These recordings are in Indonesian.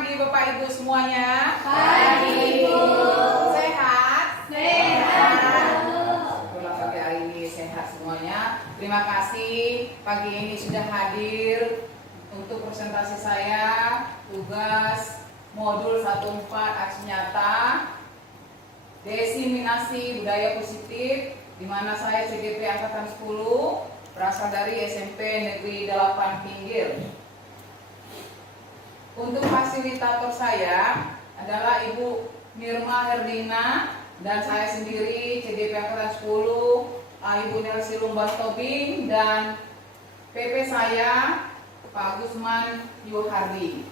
pagi Bapak Ibu semuanya. Pagi Ibu. Sehat? Sehat. Pulang pagi hari ini sehat semuanya. Terima kasih pagi ini sudah hadir untuk presentasi saya tugas modul 14 aksi nyata desiminasi budaya positif, di mana saya CGP angkatan 10 berasal dari SMP Negeri 8 Pinggir. Untuk fasilitator saya adalah Ibu Nirma Herdina dan saya sendiri CGP angkatan 10, Ibu Nelsi Lumbas Tobing, dan PP saya Pak Gusman Yuhardi.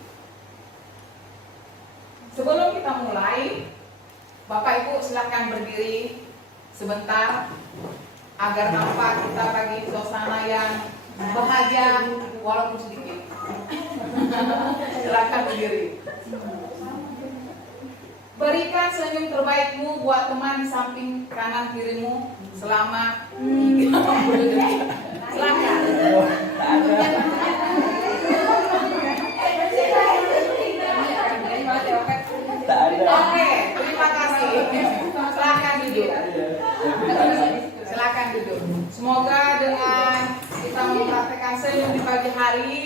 Sebelum kita mulai, Bapak Ibu silakan berdiri sebentar agar nampak kita bagi suasana yang bahagia walaupun sedikit. Silakan berdiri. Berikan senyum terbaikmu buat teman di samping kanan kirimu selama 30 detik. Silakan. Oke, terima kasih. Silakan duduk. Silakan duduk. Semoga dengan kita mempraktekkan senyum di pagi hari,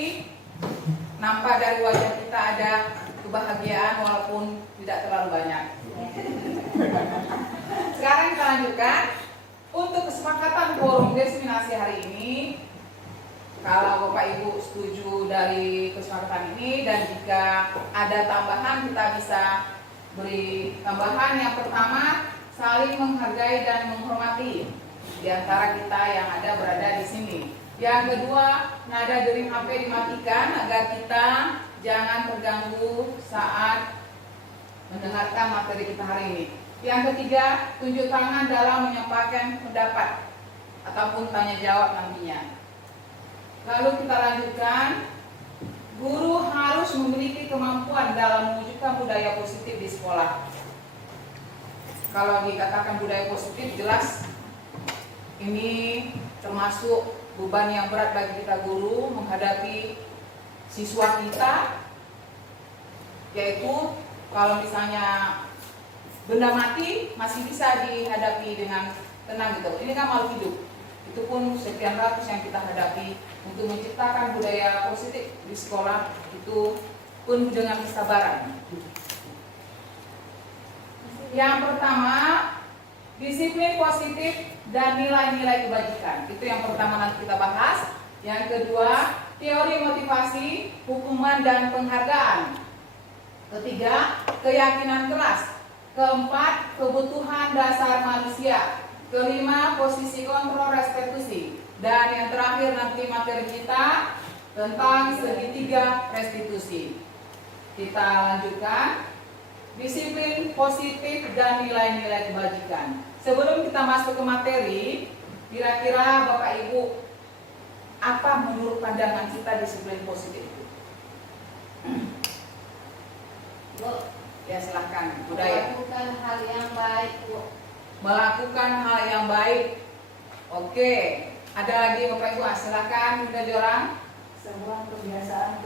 nampak dari wajah kita ada kebahagiaan walaupun tidak terlalu banyak. Sekarang kita lanjutkan. Untuk kesepakatan forum desiminasi hari ini, kalau Bapak Ibu setuju dari kesepakatan ini dan jika ada tambahan kita bisa beri tambahan. Yang pertama, saling menghargai dan menghormati di antara kita yang ada berada di sini. Yang kedua, nada dering HP dimatikan agar kita jangan terganggu saat mendengarkan materi kita hari ini. Yang ketiga, tunjuk tangan dalam menyampaikan pendapat ataupun tanya jawab nantinya. Lalu kita lanjutkan, guru harus memiliki kemampuan dalam mewujudkan budaya positif di sekolah. Kalau dikatakan budaya positif, jelas ini termasuk beban yang berat bagi kita guru menghadapi siswa kita, yaitu kalau misalnya benda mati masih bisa dihadapi dengan tenang gitu. Ini kan makhluk hidup. Itu pun sekian ratus yang kita hadapi. Untuk menciptakan budaya positif di sekolah itu pun dengan kesabaran. Yang pertama, disiplin positif dan nilai-nilai kebajikan. Itu yang pertama nanti kita bahas. Yang kedua, teori motivasi, hukuman dan penghargaan. Ketiga, keyakinan kelas. Keempat, kebutuhan dasar manusia. Kelima, posisi kontrol restitusi. Dan yang terakhir nanti materi kita tentang segitiga restitusi. Kita lanjutkan, disiplin positif dan nilai-nilai kebajikan. Sebelum kita masuk ke materi, kira-kira Bapak Ibu, apa menurut pandangan kita disiplin positif? Bu, Ya silahkan, budaya. melakukan hal yang baik, Bu. Melakukan hal yang baik. Oke, ada lagi Bapak Ibu, silakan Bunda Jorang. Sebuah kebiasaan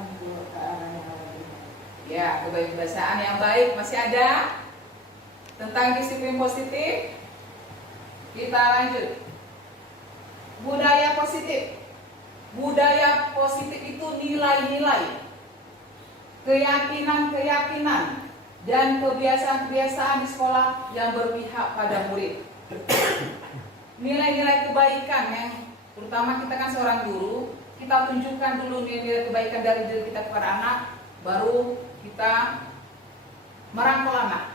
untuk ke arah yang lebih baik. Ya, kebiasaan yang baik masih ada. Tentang disiplin positif, kita lanjut. Budaya positif. Budaya positif itu nilai-nilai, keyakinan-keyakinan, dan kebiasaan-kebiasaan di sekolah yang berpihak pada murid. Nilai-nilai kebaikan yang terutama kita kan seorang guru, kita tunjukkan dulu nilai-nilai kebaikan dari diri kita kepada anak, baru kita merangkul anak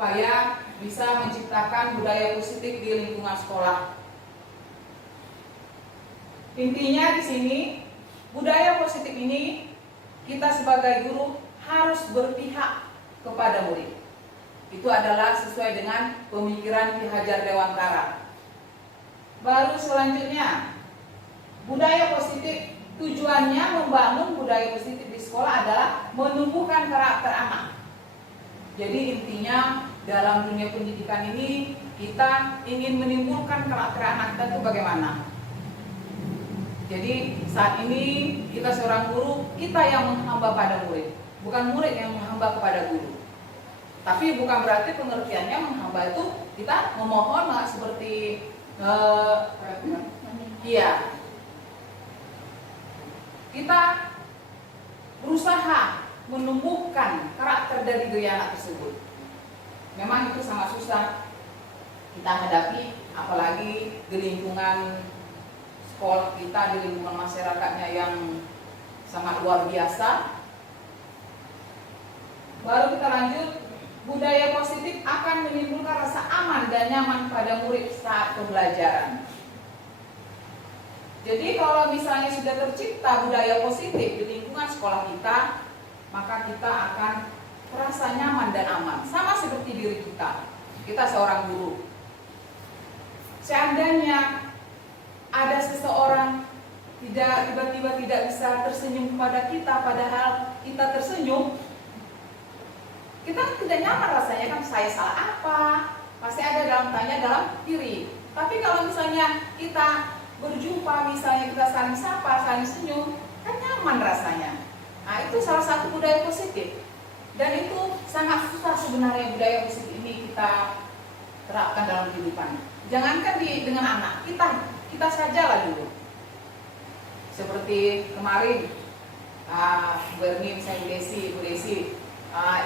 supaya bisa menciptakan budaya positif di lingkungan sekolah. Intinya di sini, budaya positif ini kita sebagai guru harus berpihak kepada murid. Itu adalah sesuai dengan pemikiran Ki Hajar Dewantara. Baru selanjutnya, budaya positif tujuannya membangun budaya positif di sekolah adalah menumbuhkan karakter anak. Jadi intinya dalam dunia pendidikan ini kita ingin menimbulkan karakter anak kita itu bagaimana? Jadi saat ini kita seorang guru, kita yang menghamba pada murid, bukan murid yang menghamba kepada guru. Tapi bukan berarti pengertiannya menghamba itu kita memohon nggak seperti iya. Kita berusaha menumbuhkan karakter dari diri anak tersebut. Memang itu sangat susah kita hadapi, apalagi di lingkungan sekolah kita, di lingkungan masyarakatnya yang sangat luar biasa. Baru kita lanjut, budaya positif akan menimbulkan rasa aman dan nyaman pada murid saat pembelajaran. Jadi kalau misalnya sudah tercipta budaya positif di lingkungan sekolah kita, maka kita akan merasa nyaman dan aman. Sama seperti diri kita. Kita seorang guru. Seandainya ada seseorang tiba-tiba tidak bisa tersenyum kepada kita, padahal kita tersenyum, kita tidak nyaman rasanya, kan saya salah apa? Pasti ada dalam diri. Tapi kalau misalnya kita berjumpa, misalnya kita saling sapa, saling senyum, kan nyaman rasanya. Nah, itu salah satu budaya positif. Dan itu sangat susah sebenarnya budaya positif ini kita terapkan dalam kehidupan. Jangankan dengan anak, kita sajalah dulu. Seperti kemarin, Bu Erni, misalnya Bu Desi,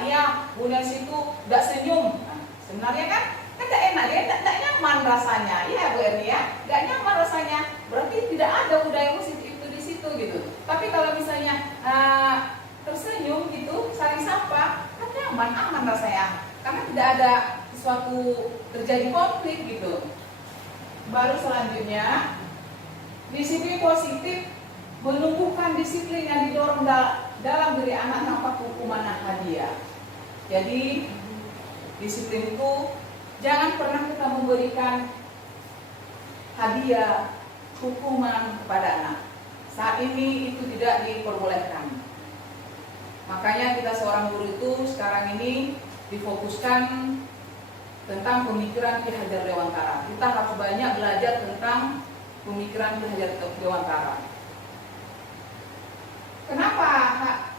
iya, Bu Desi itu gak senyum. Nah, sebenarnya kan gak enak, dia gak nyaman rasanya. Iya Bu Erni ya, gak nyaman rasanya. Berarti tidak ada budaya positif itu di situ gitu. Tapi kalau misalnya tersenyum gitu, saling sapa, kan nyaman, aman rasanya. Karena tidak ada sesuatu terjadi konflik gitu. Baru selanjutnya, disiplin positif menumbuhkan disiplin yang didorong dalam diri anak tanpa hukuman dan hadiah. Jadi disiplin itu jangan pernah kita memberikan hadiah, hukuman kepada anak. Saat ini itu tidak diperbolehkan. Makanya kita seorang guru itu sekarang ini difokuskan tentang pemikiran Ki Hajar Dewantara. Kita harus banyak belajar tentang pemikiran Ki Hajar Dewantara. Kenapa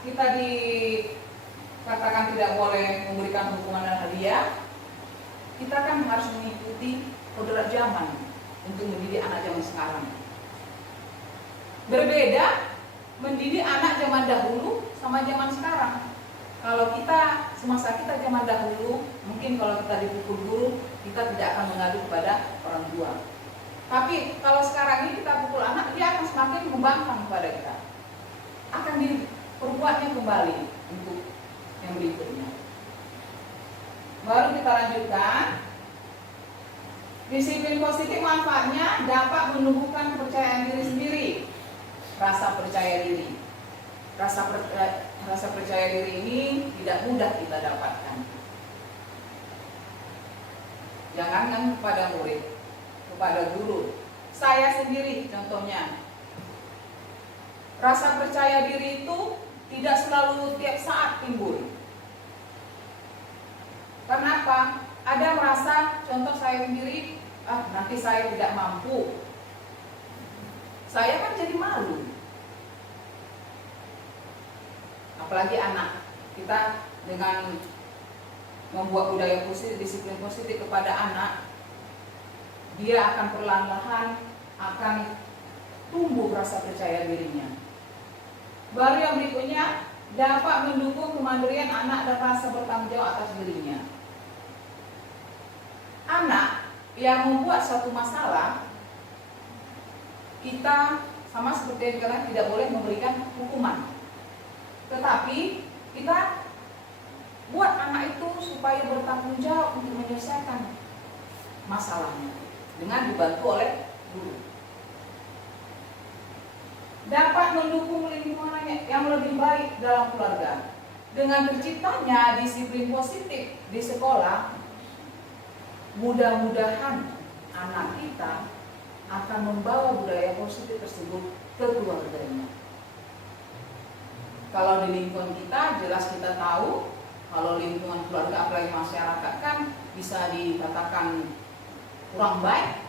kita dikatakan tidak boleh memberikan hukuman dan hadiah? Kita kan harus mengikuti kodrat zaman untuk mendidik anak zaman sekarang. Berbeda mendidik anak zaman dahulu sama zaman sekarang. Kalau kita semasa kita zaman dahulu, mungkin kalau kita dipukul guru, kita tidak akan mengadu kepada orang tua. Tapi kalau sekarang ini kita pukul anak, dia akan semakin membangkang kepada kita. Akan diperbuatnya kembali untuk yang berikutnya. Baru kita lanjutkan. Disiplin positif manfaatnya dapat menumbuhkan kepercayaan diri sendiri. Rasa percaya diri. Rasa percaya diri ini tidak mudah kita dapatkan. Jangankan kepada murid, kepada guru. Saya sendiri contohnya. Rasa percaya diri itu tidak selalu tiap saat timbul. Kenapa? Ada merasa, contoh saya sendiri, nanti saya tidak mampu. Saya kan jadi malu. Apalagi anak. Kita dengan membuat budaya positif, disiplin positif kepada anak, dia akan perlahan-lahan akan tumbuh rasa percaya dirinya. Baru yang berikutnya, dapat mendukung kemandirian anak dan rasa bertanggung jawab atas dirinya. Anak yang membuat suatu masalah, kita sama seperti yang kalian tidak boleh memberikan hukuman. Tetapi kita buat anak itu supaya bertanggung jawab untuk menyelesaikan masalahnya dengan dibantu oleh guru. Dapat mendukung lingkungan yang lebih baik dalam keluarga. Dengan terciptanya disiplin positif di sekolah, mudah-mudahan anak kita akan membawa budaya positif tersebut ke keluarganya. Kalau di lingkungan kita, jelas kita tahu, kalau lingkungan keluarga apalagi masyarakat kan bisa dikatakan kurang baik.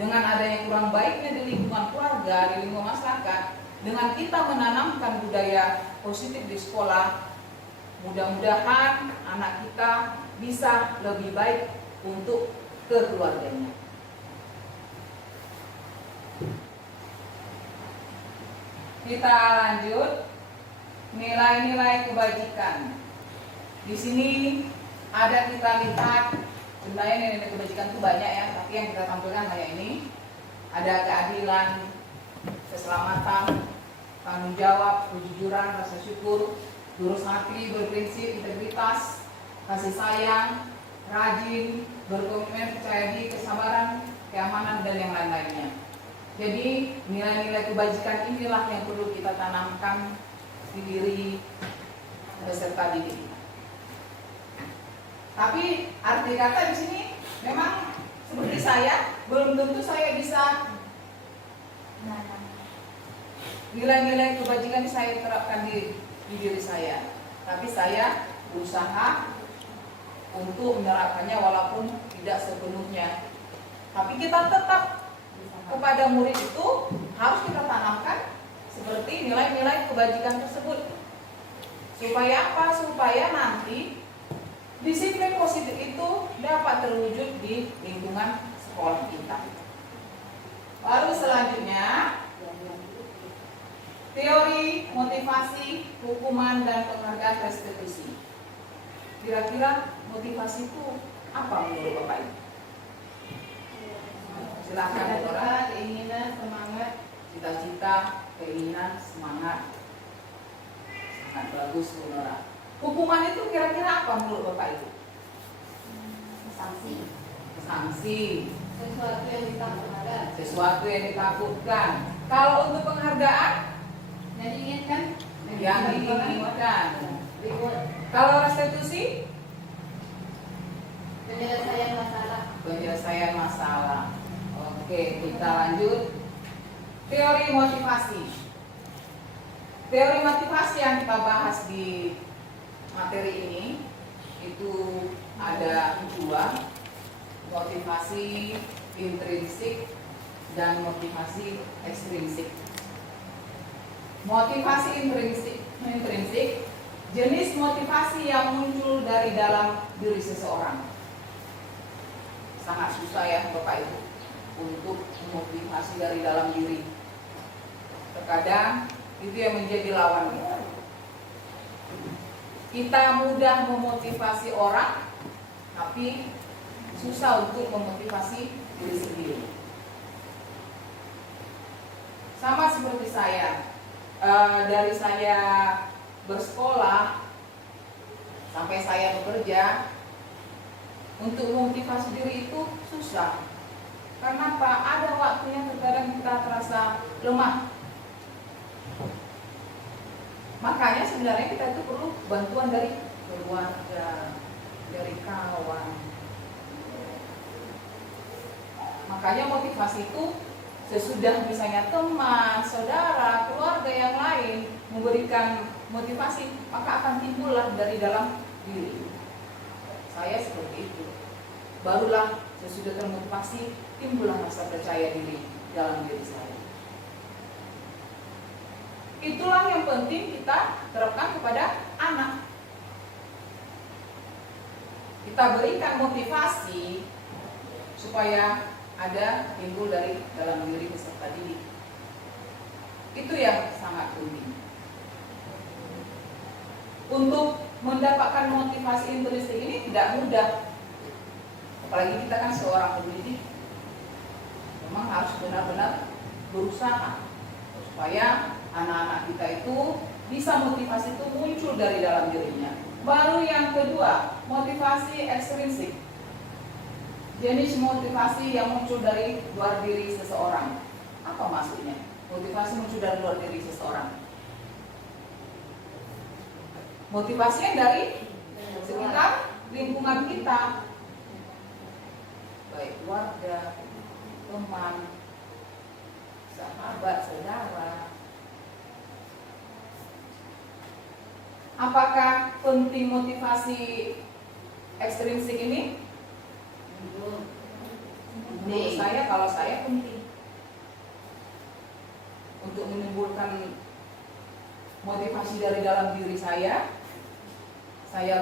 dengan adanya kurang baiknya di lingkungan keluarga, di lingkungan masyarakat, dengan kita menanamkan budaya positif di sekolah, mudah-mudahan anak kita bisa lebih baik untuk keluarganya. Kita lanjut, nilai-nilai kebajikan. Di sini ada kita lihat, sebenarnya nilai-nilai kebajikan itu banyak ya, tapi yang kita tampilkan hanya ini. Ada keadilan, keselamatan, tanggung jawab, kejujuran, rasa syukur, lurus hati, berprinsip, integritas, kasih sayang, rajin, berkomitmen, percaya diri, kesabaran, keamanan, dan yang lain-lainnya. Jadi nilai-nilai kebajikan inilah yang perlu kita tanamkan di diri peserta didik kita. Tapi arti kata di sini memang seperti saya, belum tentu saya bisa nilai-nilai kebajikan saya terapkan di diri saya. Tapi saya berusaha untuk menerapkannya walaupun tidak sepenuhnya. Tapi kita tetap kepada murid itu harus kita tanamkan seperti nilai-nilai kebajikan tersebut. Supaya apa? Supaya nanti disiplin positif itu dapat terwujud di lingkungan sekolah kita. Lalu selanjutnya, teori, motivasi, hukuman, dan penghargaan restitusi. Kira-kira motivasi itu apa menurut Bapak Ibu? Silakan Dora. Keinginan, semangat. Cita-cita, keinginan, semangat. Sangat bagus Bu Nora. Hukuman itu kira-kira apa menurut Bapak Ibu? Sanksi. Sanksi. Sesuatu yang ditakutkan. Sesuatu yang ditakutkan. Kalau untuk penghargaan, Yang diinginkan. yang diinginkan. Reward. Kalau restitusi, Penyelesaian masalah. penyelesaian masalah. Oke, kita lanjut. Teori motivasi. Teori motivasi yang kita bahas di materi ini itu ada dua, motivasi intrinsik dan motivasi ekstrinsik. Motivasi intrinsik jenis motivasi yang muncul dari dalam diri seseorang. Sangat susah ya Bapak Ibu untuk memotivasi dari dalam diri. Terkadang itu yang menjadi lawan kita. Kita mudah memotivasi orang, tapi susah untuk memotivasi diri sendiri. Sama seperti saya, dari saya bersekolah sampai saya bekerja, untuk memotivasi diri itu susah. Karena apa? Ada waktunya terkadang kita terasa lemah. Makanya sebenarnya kita itu perlu bantuan dari keluarga, dari kawan. Makanya motivasi itu sesudah misalnya teman, saudara, keluarga yang lain memberikan motivasi, maka akan timbullah dari dalam diri. Saya seperti itu. Barulah sesudah termotivasi, timbullah rasa percaya diri dalam diri saya. Itulah yang penting kita terapkan kepada anak. Kita berikan motivasi supaya ada timbul dari dalam diri peserta didik. Itu yang sangat penting. Untuk mendapatkan motivasi intrinsik ini tidak mudah. Apalagi kita kan seorang pendidik, memang harus benar-benar berusaha supaya anak-anak kita itu bisa motivasi itu muncul dari dalam dirinya. Baru yang kedua, motivasi ekstrinsik. Jenis motivasi yang muncul dari luar diri seseorang. Apa maksudnya? Motivasi muncul dari luar diri seseorang. Motivasinya dari sekitar lingkungan kita, baik keluarga, teman, sahabat, saudara. Apakah penting motivasi ekstrinsik ini? Menurut saya, kalau saya penting untuk menimbulkan motivasi dari dalam diri saya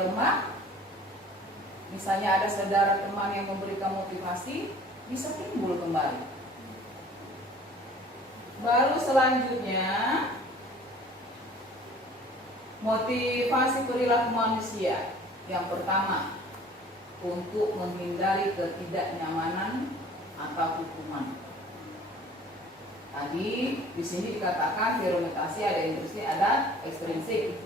lemah. Misalnya ada saudara teman yang memberikan motivasi, bisa timbul kembali. Baru selanjutnya, motivasi perilaku manusia. Yang pertama, untuk menghindari ketidaknyamanan atau hukuman. Tadi di sini dikatakan fermentasi ada intrinsik, ada ekstrinsik.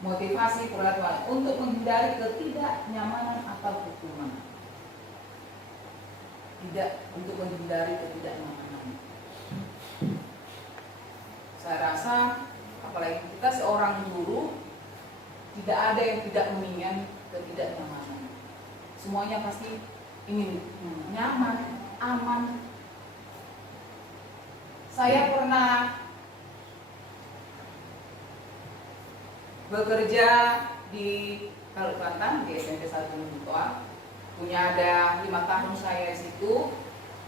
Motivasi perilaku untuk menghindari ketidaknyamanan atau hukuman. Untuk menghindari ketidaknyamanan. Saya rasa apalagi kita seorang guru, tidak ada yang tidak menginginkan ketidaknyamanan. Semuanya pasti ingin nyaman, aman. Saya pernah bekerja di Kalimantan di SMP 1 Mutoa. Punya ada 5 tahun saya di situ.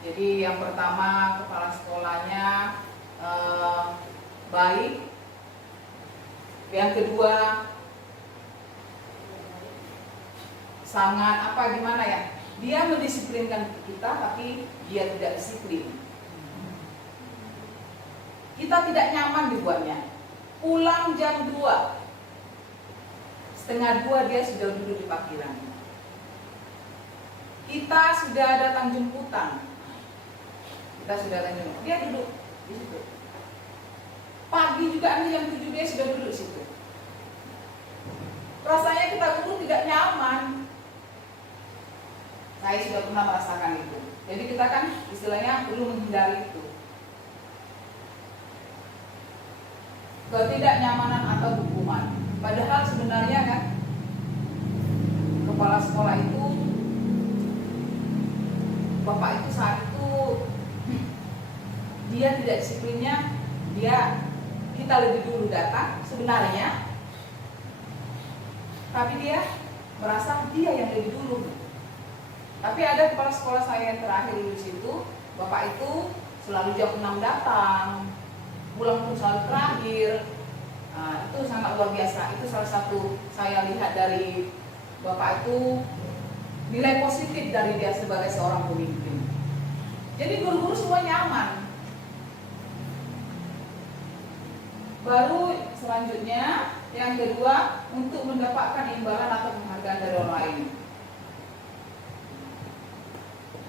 Jadi yang pertama kepala sekolahnya baik. Yang kedua sangat gimana ya? Dia mendisiplinkan kita tapi dia tidak disiplin. Kita tidak nyaman dibuatnya. Pulang jam 2, setengah 2 dia sudah duduk di parkiran. Kita sudah datang jemputan. Dia duduk di situ. Pagi juga jam 7 dia sudah duduk di situ. Rasanya kita duduk tidak nyaman. Saya sudah pernah merasakan itu. Jadi kita kan istilahnya perlu menghindari itu. Ketidaknyamanan atau hukuman. Padahal sebenarnya kan kepala sekolah itu, bapak itu saat itu dia tidak disiplinnya, kita lebih dulu datang sebenarnya, tapi dia merasa dia yang lebih dulu. Tapi ada kepala sekolah saya yang terakhir di situ, bapak itu selalu jam 6 datang, pulang pun selalu terakhir. Nah, itu sangat luar biasa. Itu salah satu saya lihat dari bapak itu nilai positif dari dia sebagai seorang pemimpin. Jadi guru-guru semua nyaman. Baru selanjutnya yang kedua, untuk mendapatkan imbalan atau penghargaan dari orang lain.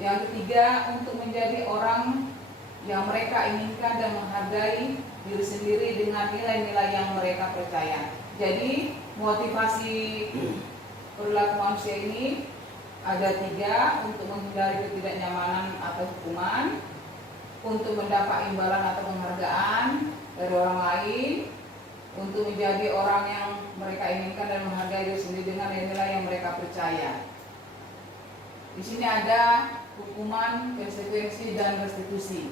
Yang ketiga, untuk menjadi orang yang mereka inginkan dan menghargai diri sendiri dengan nilai-nilai yang mereka percaya. Jadi motivasi perilaku manusia ini ada 3: untuk menghindari ketidaknyamanan atau hukuman, untuk mendapat imbalan atau penghargaan dari orang lain, untuk menjadi orang yang mereka inginkan dan menghargai diri sendiri dengan nilai yang mereka percaya. Di sini ada hukuman, konsekuensi, dan restitusi.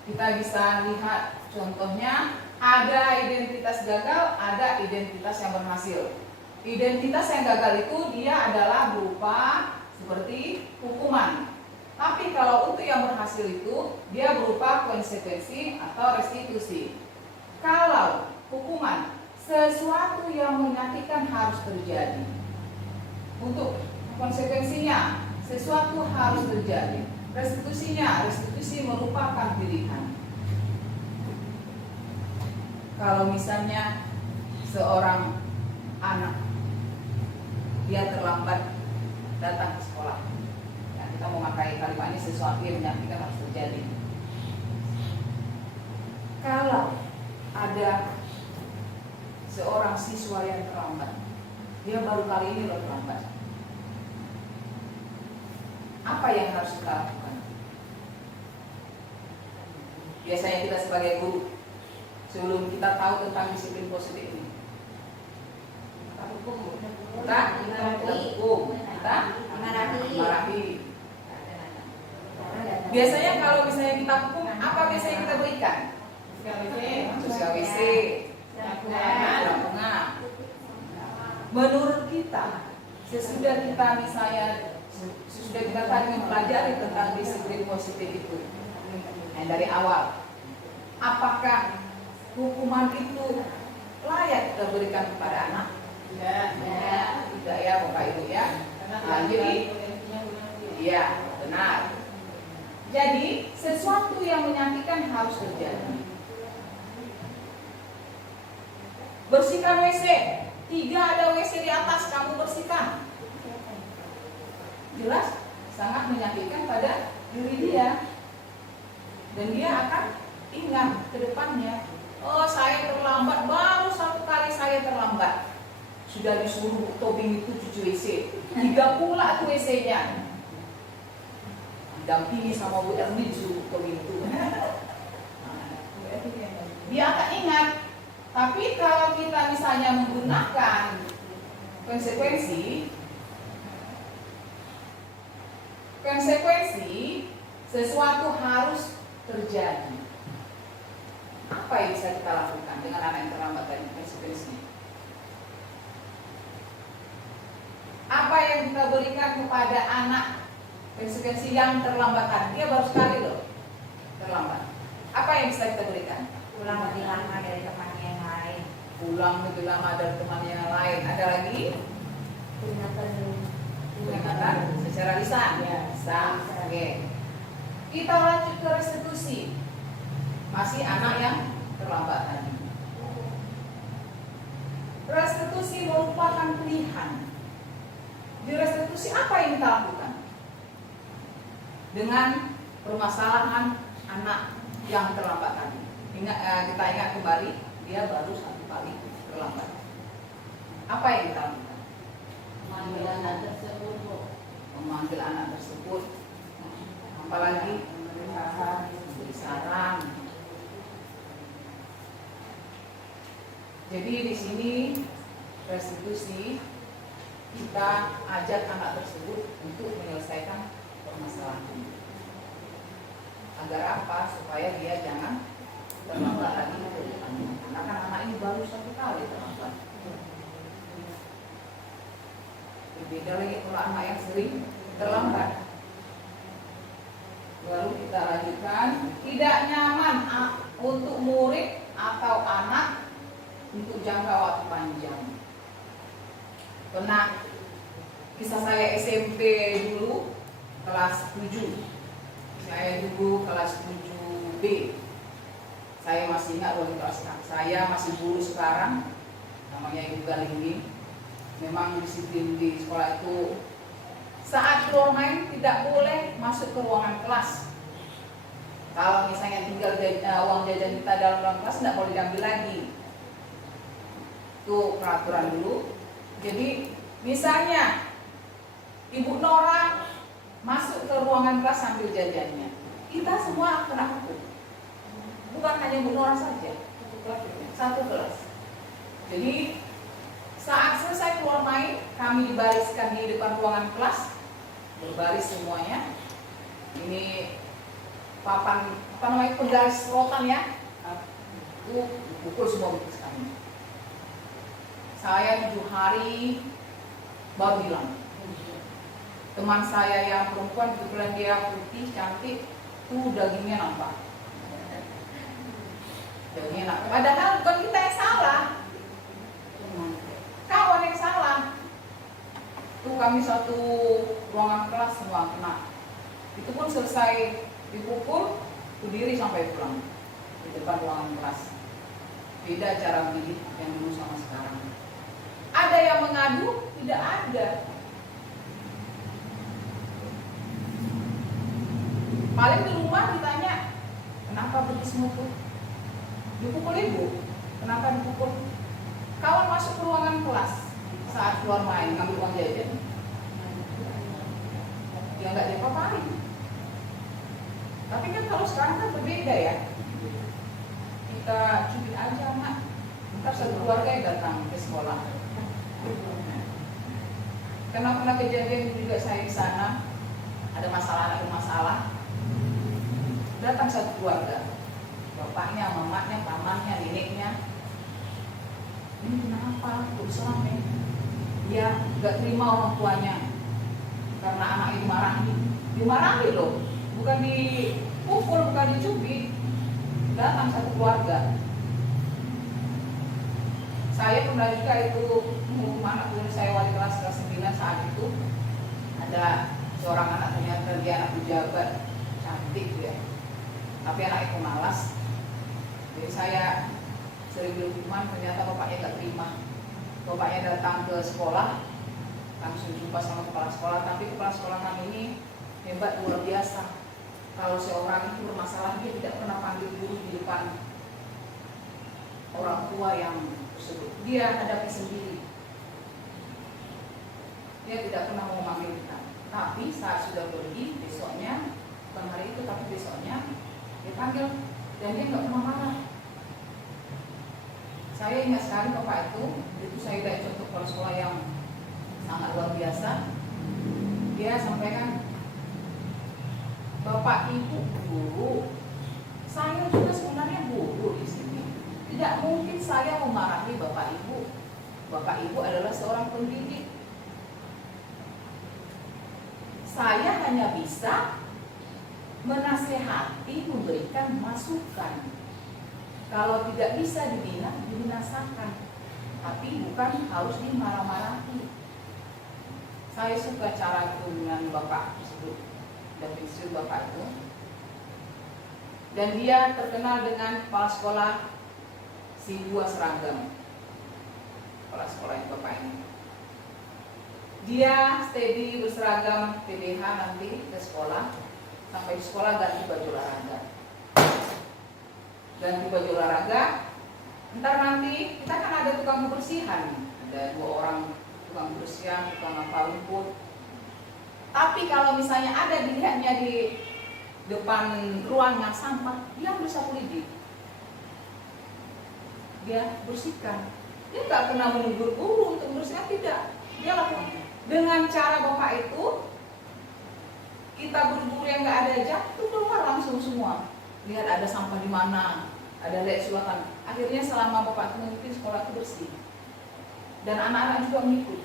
Kita bisa lihat contohnya, ada identitas gagal, ada identitas yang berhasil. Identitas yang gagal itu dia adalah berupa seperti hukuman. Tapi kalau untuk yang berhasil itu dia berupa konsekuensi atau restitusi. Kalau hukuman, sesuatu yang menyakitkan harus terjadi. Untuk konsekuensinya, sesuatu harus terjadi. Restitusi merupakan pilihan. Kalau misalnya seorang anak dia terlambat datang ke sekolah, ya, kita mau pakai kalimat ini, sesuatu yang menyakitkan harus terjadi. Kalau ada seorang siswa yang terlambat, dia baru kali ini loh terlambat, apa yang harus kita lakukan? Biasanya kita sebagai guru, sebelum kita tahu tentang disiplin positif ini, kita hukum, kita marahi. Biasanya kalau misalnya kita hukum, apa biasanya kita berikan? Sosial WC, bunga. Menurut kita, sesudah kita misalnya Sudah kita tadi mempelajari tentang disiplin positif itu dari awal. Apakah hukuman itu layak kita berikan kepada anak? Tidak ya Bapak Ibu ya. Jadi iya benar. Jadi sesuatu yang menyakitkan harus terjadi. Bersihkan WC, 3 ada WC di atas, kamu bersihkan. Jelas sangat menyakitkan pada diri dia. Dan dia akan ingat ke depannya. Oh, saya terlambat, baru 1 kali saya terlambat. Sudah disuruh Tobing itu cuci WC, 3 pula tuh WC-nya. Didampingi sama Bu Erni disuruh Tobing itu. Dia akan ingat. Tapi kalau kita misalnya menggunakan konsekuensi, sesuatu harus terjadi. Apa yang bisa kita lakukan dengan anak yang terlambat tadi konsekuensinya? Apa yang kita berikan kepada anak konsekuensi yang terlambat tadi? Dia baru sekali loh terlambat. Apa yang bisa kita berikan? Pulang lebih lama dari temannya yang lain. Pulang lebih lama dari temannya yang lain. Ada lagi? Peringatan secara lisan. Ya, Lisan. Oke. Kita lanjut ke restitusi. Masih anak yang terlambat tadi. Restitusi merupakan pilihan. Di restitusi apa yang kita lakukan? Dengan permasalahan anak yang terlambat tadi. Kita ingat kembali, dia baru 1 kali terlambat. Apa yang kita lakukan? Memanggil anak tersebut, Bu. Memanggil anak tersebut. Apalagi memberi saran. Jadi di sini restitusi kita ajak anak tersebut untuk menyelesaikan permasalahan ini. Agar apa? Supaya dia jangan terlambat lagi ke depannya. Karena kan anak ini baru 1 kali terlambat. Berbeda lagi kalau anak yang sering terlambat. Lalu kita lanjutkan, tidak nyaman untuk murid atau anak untuk jangka waktu panjang. Pernah kisah saya SMP dulu kelas 7. Saya dulu kelas 7B. Saya masih ingat wali kelas saya masih guru sekarang, namanya Ibu Galinggi. Memang disiplin di sekolah itu saat keluar main tidak boleh masuk ke ruangan kelas. Kalau misalnya tinggal uang jajan kita dalam ruangan kelas tidak boleh diambil lagi. Itu peraturan dulu. Jadi misalnya Ibu Nora masuk ke ruangan kelas sambil jajannya, kita semua kena hukum. Bukan hanya Bu Nora saja, satu kelas. Jadi saat selesai keluar main, kami dibariskan di depan ruangan kelas, berbaris semuanya. Ini papan apa namanya penggaris rotan ya, itu pukul semua bekas kami. Saya 7 hari baru hilang. Teman saya yang perempuan kebetulan dia putih cantik, tuh dagingnya nampak. Dagingnya nampak. Padahal bukan kita yang salah, kawan yang salah. Tuh kami satu ruangan kelas semua kena. Itu pun selesai dipukul, berdiri sampai pulang di depan ruangan kelas. Beda cara mendidik yang dulu sama sekarang. Ada yang mengadu? Tidak ada. Paling di rumah ditanya, kenapa begitu semua? Dipukul Ibu? Kenapa dipukul? Kawan masuk ke ruangan kelas saat keluar main ngambil uang jajan, dia nggak diapa-apain. Tapi kan kalau sekarang kan berbeda ya. Kita cubit aja mak, ntar satu keluarga yang datang ke sekolah. Karena pernah kejadian juga saya di sana, ada masalah, datang satu keluarga, bapaknya, mamanya, pamannya, neneknya. Ini kenapa? Kok selama dia nggak terima orang tuanya? karena anak dimarahi loh, bukan dipukul, bukan dicubit. Datang satu keluarga. Saya pernah juga itu menghukum anak dulu, saya wali kelas 9 saat itu. Ada seorang anak, ternyata dia anak pejabat, cantik ya, tapi anaknya pemalas. Jadi saya sering berhukuman, ternyata bapaknya gak terima. Bapaknya datang ke sekolah, langsung jumpa sama kepala sekolah, tapi kepala sekolah kami ini hebat luar biasa. Kalau seorang itu bermasalah, dia tidak pernah panggil guru di depan orang tua yang tersebut. Dia hadapi sendiri. Dia tidak pernah mau memanggil kita. Tapi saat sudah pergi, besoknya, bukan hari itu tapi besoknya, dia panggil dan dia nggak pernah marah. Saya ingat sekali bapak itu saya lihat contoh kepala sekolah yang sangat luar biasa. Dia sampaikan, Bapak Ibu guru, saya juga sebenarnya guru di sini. Tidak mungkin saya memarahi Bapak Ibu. Bapak Ibu adalah seorang pendidik. Saya hanya bisa menasehati, memberikan masukan. Kalau tidak bisa dibina, dibinasakan. Tapi bukan harus dimarah-marahi. Saya suka cara itu dengan Bapak tersebut dan prinsip Bapak itu. Dan dia terkenal dengan kepala sekolah si dua seragam. Kepala sekolah yang Bapak ini. Dia steady berseragam PDH nanti ke sekolah. Sampai di sekolah ganti baju olahraga. Ganti baju olahraga. Ntar nanti kita kan ada tukang kebersihan. Ada 2 orang tukang kebersihan, tukang apa rumput. Tapi kalau misalnya ada dilihatnya di depan ruangan sampah, dia ambil sapu lidi. Dia bersihkan. Dia nggak pernah menegur guru untuk bersihkan, tidak. Dia lakukan dengan cara Bapak itu. Kita guru-guru yang nggak ada jatuh keluar langsung semua. Lihat ada sampah di mana, ada lihat sulatan. Akhirnya selama Bapak itu memimpin sekolah itu bersih. Dan anak-anak juga mengikut.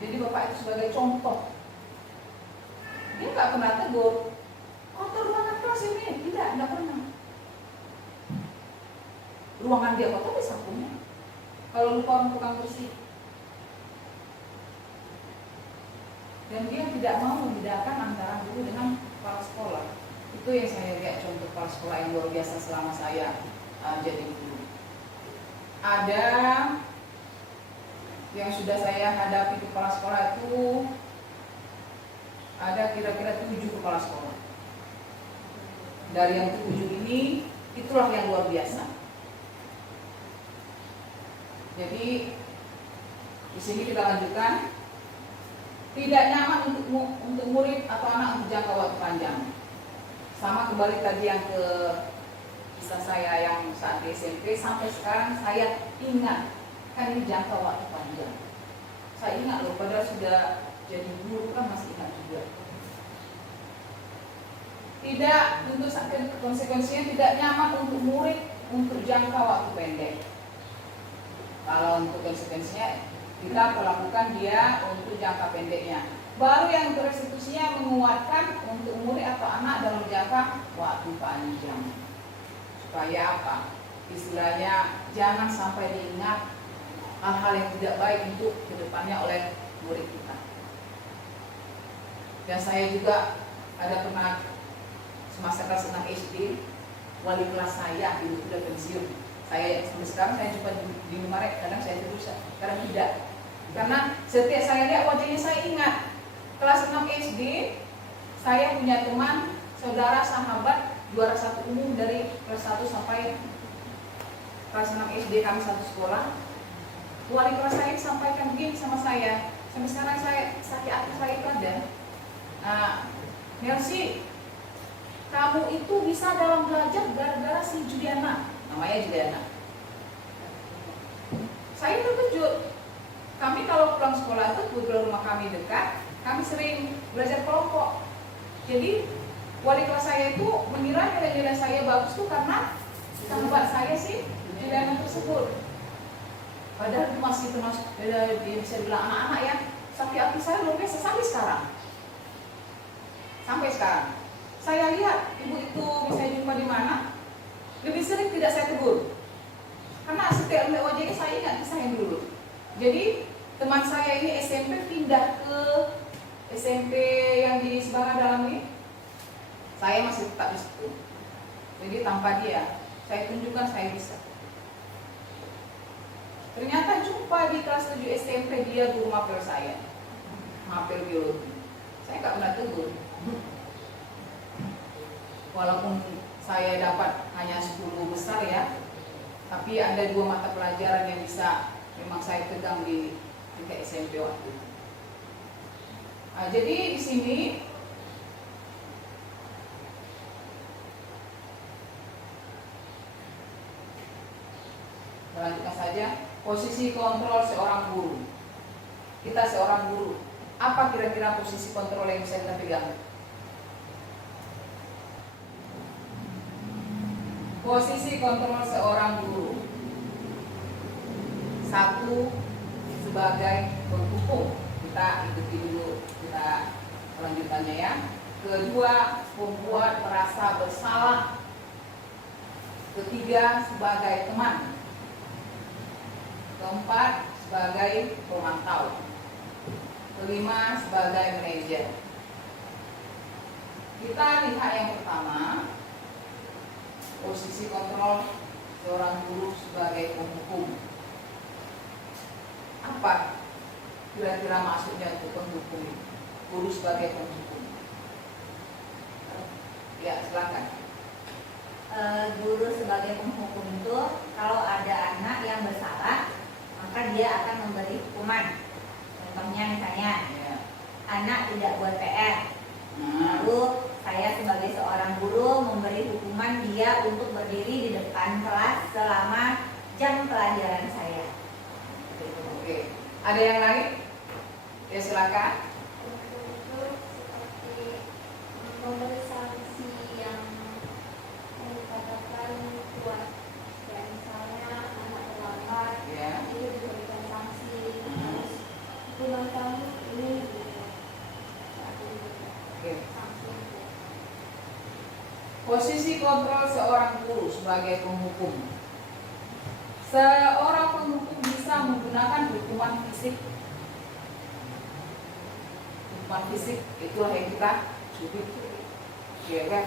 Jadi Bapak itu sebagai contoh. Dia nggak pernah tegur, kotor ruangan kelas ini, tidak pernah. Ruangan dia kotor disapunya. Kalau lupa orang tukang bersih. Dan dia tidak mau membedakan antara guru dengan kepala sekolah. Itu yang saya lihat contoh kepala sekolah yang luar biasa selama saya jadi guru. Ada yang sudah saya hadapi kepala sekolah itu ada kira-kira 7 kepala sekolah. Dari yang 7 ini, itulah yang luar biasa. Jadi di sini kita lanjutkan. Tidak nyaman untuk murid atau anak untuk jangka waktu panjang. Sama kembali tadi yang ke kisah saya yang saat di SMP, sampai sekarang saya ingat, kan ini jangka waktu panjang. Saya ingat loh, padahal sudah jadi guru kan masih ingat juga. Tidak, untuk konsekuensinya tidak nyaman untuk murid untuk jangka waktu pendek. Kalau untuk konsekuensinya kita perlakukan dia untuk jangka pendeknya. Baru yang untuk restitusinya menguatkan untuk murid atau anak dalam jangka waktu panjang. Supaya apa? Istilahnya jangan sampai diingat hal-hal yang tidak baik untuk kedepannya oleh murid kita. Dan saya juga ada pernah semasa kelas 6 SD, wali kelas saya dulu sudah pensiun. Saya sampai sekarang saya coba di Maret, kadang saya terus, kadang tidak. Karena setiap saya lihat wajahnya saya ingat. Kelas 6 SD, saya punya teman, saudara, sahabat, juara 1 umum dari kelas 1 sampai kelas 6 SD kami satu sekolah. Wali kelas saya sampaikan begini sama saya. Sampai sekarang saya sakit hati saya itu ada. Melsi, kamu itu bisa dalam belajar gara-gara si Juliana. Namanya Juliana. Saya terkejut. Kami kalau pulang sekolah itu, kebetulan rumah kami dekat, kami sering belajar kelompok. Jadi wali kelas saya itu mengira nilai-nilai saya bagus tuh karena sahabat saya sih Juliana tersebut. Padahal itu masih termasuk, dia bisa bilang anak-anak ya. sakit hati saya luar biasa sampai sekarang. Sampai sekarang. Saya lihat ibu itu bisa jumpa di mana, lebih sering tidak saya tegur. Karena setiap melihat wajahnya saya ingat kisah yang dulu. Jadi teman saya ini SMP pindah ke SMP yang di Sebarang Dalam ini. Saya masih tetap di situ. Jadi tanpa dia, saya tunjukkan saya bisa. Ternyata jumpa di kelas 7 SMP dia guru mapel saya, mapel biologi. Saya nggak pernah tegur. Walaupun saya dapat hanya 10 besar ya, tapi ada 2 mata pelajaran yang bisa memang saya pegang di tingkat SMP waktu itu. Nah, jadi di sini lanjutkan saja. Posisi kontrol seorang guru. Kita seorang guru, apa kira-kira posisi kontrol yang bisa kita pegang? Posisi kontrol seorang guru. 1, sebagai penghukum. Kita ikuti dulu kita lanjutannya ya. 2, membuat merasa bersalah. 3, sebagai teman. 4, sebagai pemantau. 5, sebagai manajer. Kita lihat yang pertama, posisi kontrol seorang guru sebagai penghukum. Apa kira-kira maksudnya untuk penghukum? Guru sebagai penghukum. Ya, silakan. Guru sebagai penghukum itu kalau ada anak yang bersalah maka dia akan memberi hukuman. Contohnya misalnya anak tidak buat PR, lalu saya sebagai seorang guru memberi hukuman dia untuk berdiri di depan kelas selama jam pelajaran saya. Oke, ada yang lain? Ya silakan. Untuk seperti memberi sanksi yang dikatakan kuat, kayak misalnya anak terlambat, Ya. itu diberikan sanksi, terus hukuman kamu ini gitu. Oke. Sanksi itu. Posisi kontrol seorang guru sebagai penghukum. Seorang penghukum bisa menggunakan hukuman fisik. Hukuman fisik itulah yang kita cubit, ya kan?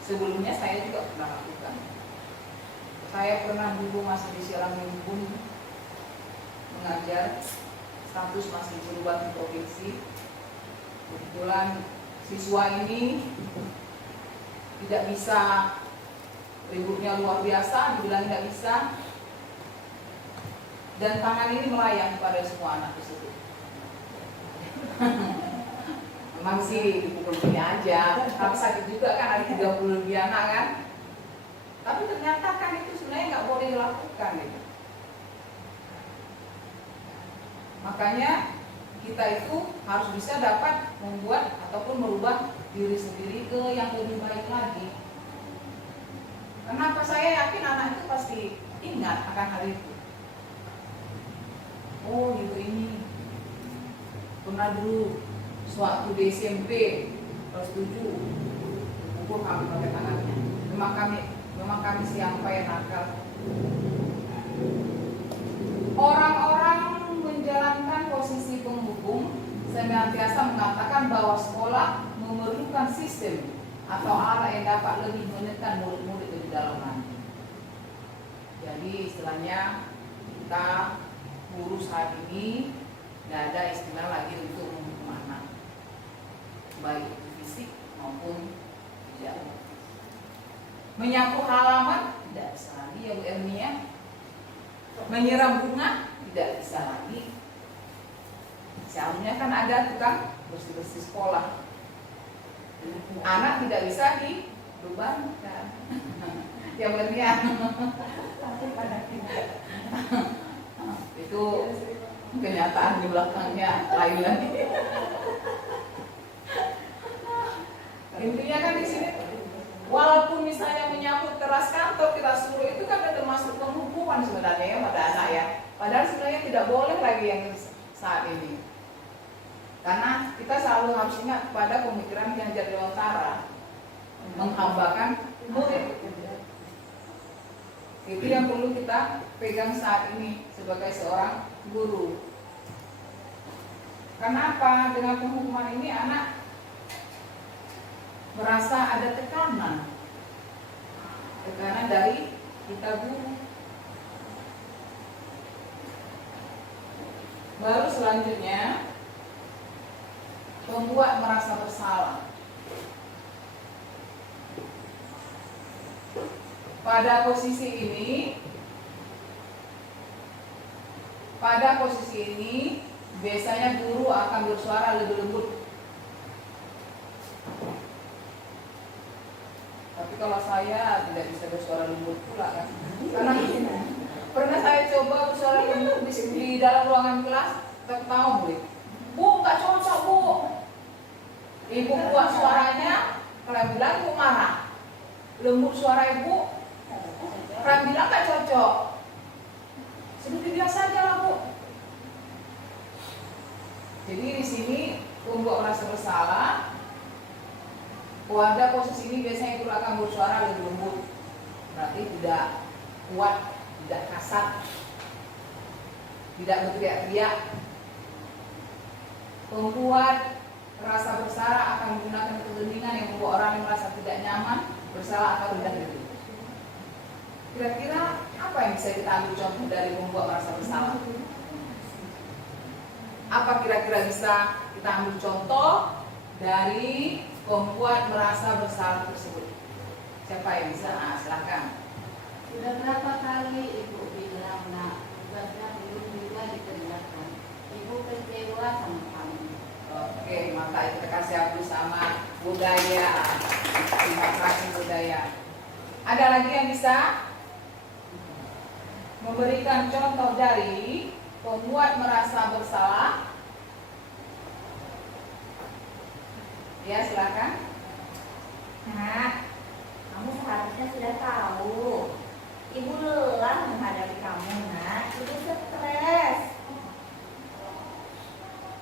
Sebelumnya saya juga pernah lakukan. Saya pernah dulu masih di Silang Limbung mengajar, status masih guru Batu provinsi. Kebetulan siswa ini tidak bisa, liburnya luar biasa, dibilang tidak bisa, dan tangan ini melayang kepada semua anak tersebut. Memang sih dipukul gini aja, tapi sakit juga kan, ada 30 lebih anak kan. Tapi ternyata kan itu sebenarnya nggak boleh dilakukan gitu. Makanya kita itu harus bisa dapat membuat ataupun merubah diri sendiri ke yang lebih baik lagi. Kenapa saya yakin anak itu pasti ingat akan hal itu. Oh itu ini pernah dulu suatu di SMP kelas 7 pukul kami pakai tangannya. Memang kami siapa yang nakal. Orang-orang menjalankan posisi penghukum senantiasa mengatakan bahwa sekolah memerlukan sistem atau alat yang dapat lebih menekan murid-murid lebih dalam lagi. Jadi istilahnya kita guru saat ini tidak ada istilah lagi untuk menghukum anak, baik itu fisik maupun tidak. Menyapu halaman tidak bisa lagi ya Bu Ernia. Menyiram bunga tidak bisa lagi. Seharusnya kan ada tukang bersih-bersih sekolah. Anak tidak bisa dibebankan. Ya Bu Ernia. Itu kenyataan di belakangnya lain lagi. Intinya kan di sini, walaupun misalnya menyapu teras kantor kita suruh, itu kan ada termasuk penghukuman sebenarnya ya pada anak ya. Padahal sebenarnya tidak boleh lagi yang saat ini. Karena kita selalu harus ingat pada pemikiran yang jadi lontar menghambakan murid. Itu yang perlu kita pegang saat ini sebagai seorang guru. Kenapa? Dengan penghukuman ini anak merasa ada tekanan dari kita guru. Baru selanjutnya membuat merasa bersalah. Pada posisi ini biasanya guru akan bersuara lebih lembut. Tapi kalau saya tidak bisa bersuara lembut pula kan. Karena pernah saya coba bersuara lembut di dalam ruangan kelas, tertawa murid. Bu, nggak cocok bu. Ibu buat suaranya, kalian bilang ibu marah. Lembut suara ibu, kalian bilang nggak cocok. Seperti biasa aja lah bu. Jadi di sini untuk merasa bersalah, pada posisi ini biasanya guru akan bersuara lebih lembut, berarti tidak kuat, tidak kasar, tidak berteriak-teriak. Pembuat rasa bersalah akan menggunakan kegentingan yang membuat orang yang merasa tidak nyaman, bersalah atau rendah diri. Kira-kira apa yang bisa kita ambil contoh dari membuat merasa bersalah? Apa kira-kira bisa kita ambil contoh dari membuat merasa bersalah tersebut? Siapa yang bisa? Silakan. Sudah berapa kali Ibu bilang nak tugasnya belum juga dikerjakan. Ibu kecewa sama kamu. Oke, maka kita kasih aku sama budaya. Terima kasih budaya. Ada lagi yang bisa memberikan contoh dari membuat merasa bersalah? Ya, silakan. Nah, kamu seharusnya sudah tahu. Ibu lelah menghadapi kamu, nak. Ibu stres.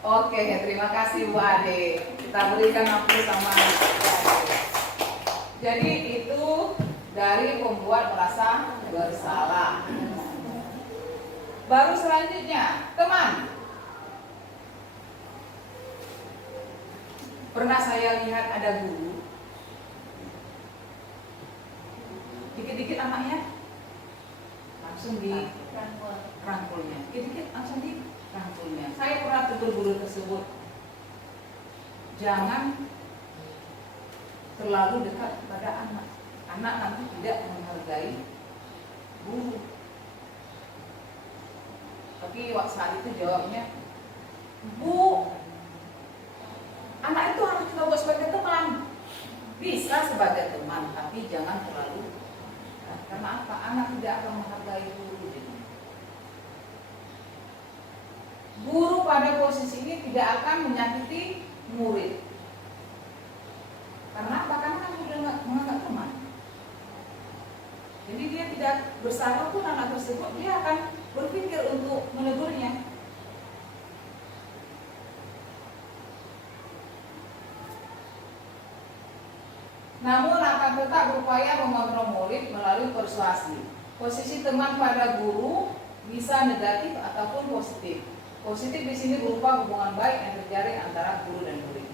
Oke, terima kasih Bu Ade. Kita berikan aplaus sama Bu Ade. Jadi itu dari membuat merasa bersalah. Baru selanjutnya, teman. Pernah saya lihat ada guru, dikit-dikit anaknya langsung di rangkulnya, dikit-dikit langsung di rangkulnya. Saya pernah tegur guru tersebut, jangan terlalu dekat kepada anak. Anak nanti tidak menghargai guru. Tapi waktu saat itu jawabnya, Bu, anak itu harus kita buat sebagai teman. Bisa sebagai teman, tapi jangan terlalu. Karena apa? Anak tidak akan menghargai guru. Guru pada posisi ini tidak akan menyakiti murid. Karena apa? Karena kamu sudah menganggap teman. Jadi dia tidak bersalah pun anak tersebut, dia akan berpikir untuk menegurnya. Namun akan tetap berupaya mengontrol murid melalui persuasi. Posisi teman pada guru bisa negatif ataupun positif. Positif di sini berupa hubungan baik yang terjalin antara guru dan murid.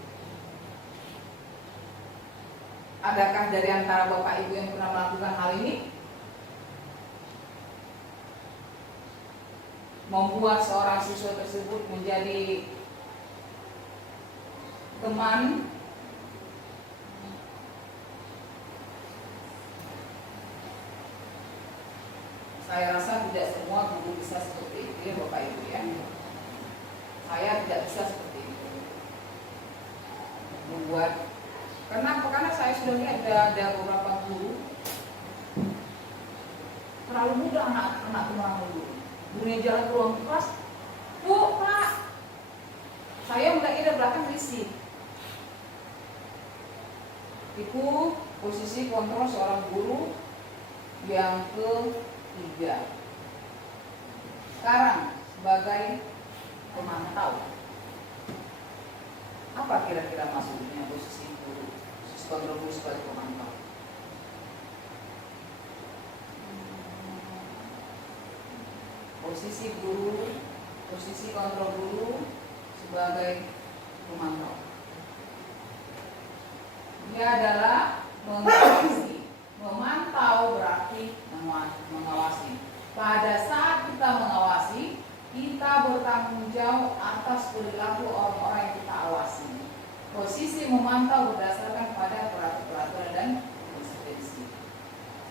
Adakah dari antara Bapak Ibu yang pernah melakukan hal ini? Membuat seorang siswa tersebut menjadi teman. Saya rasa tidak semua guru bisa seperti itu ya Bapak Ibu ya. Saya tidak bisa seperti itu. Membuat, karena saya sudah lihat ada beberapa guru terlalu mudah anak-anak memahami guru. Gurunya jalan ke ruang kelas, Bu, Pak, saya melihatnya dari belakang risih. Itu posisi kontrol seorang guru yang ketiga. Sekarang sebagai pemantau. Apa kira-kira maksudnya posisi guru, posisi kontrol guru sebagai pemantau? Posisi guru, posisi kontrol guru sebagai pemantau. Dia adalah mengawasi. Memantau berarti mengawasi. Pada saat kita mengawasi, kita bertanggung jawab atas perilaku orang-orang yang kita awasi. Posisi memantau berdasarkan pada peraturan dan konsekuensi.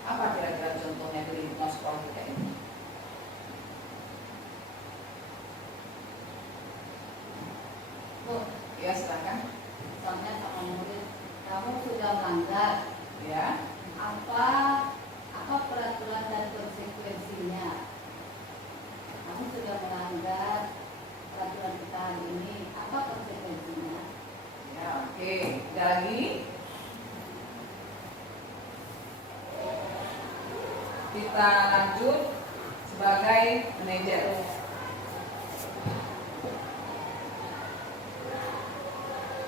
Apa kira-kira contohnya di lingkungan sekolah kita ini? Ya, silakan. Misalnya sama murid, kamu sudah melanggar, Ya. apa peraturan dan konsekuensinya? Kamu sudah melanggar peraturan kita hari ini, apa konsekuensinya? Ya, oke. Ada lagi? Kita lanjut sebagai manajer.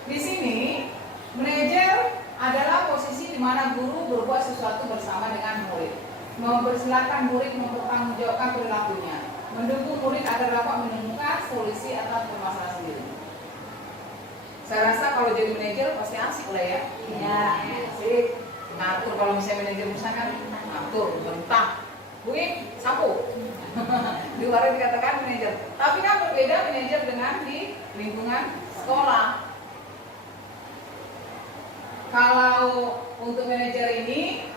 Di sini, manajer adalah posisi di mana guru berbuat sesuatu bersama dengan murid, mempersilahkan murid mempertanggungjawabkan perilakunya, mendukung murid agar dapat menemukan solusi atas permasalahan sendiri. Saya rasa kalau jadi manajer pasti asik lah ya. Iya. Asik. Ngatur, kalau misalnya manajer perusahaan kan ngatur, bentang, gue sapu. Di luar dikatakan manajer. Tapi kan berbeda manajer dengan di lingkungan sekolah. Kalau untuk manajer ini,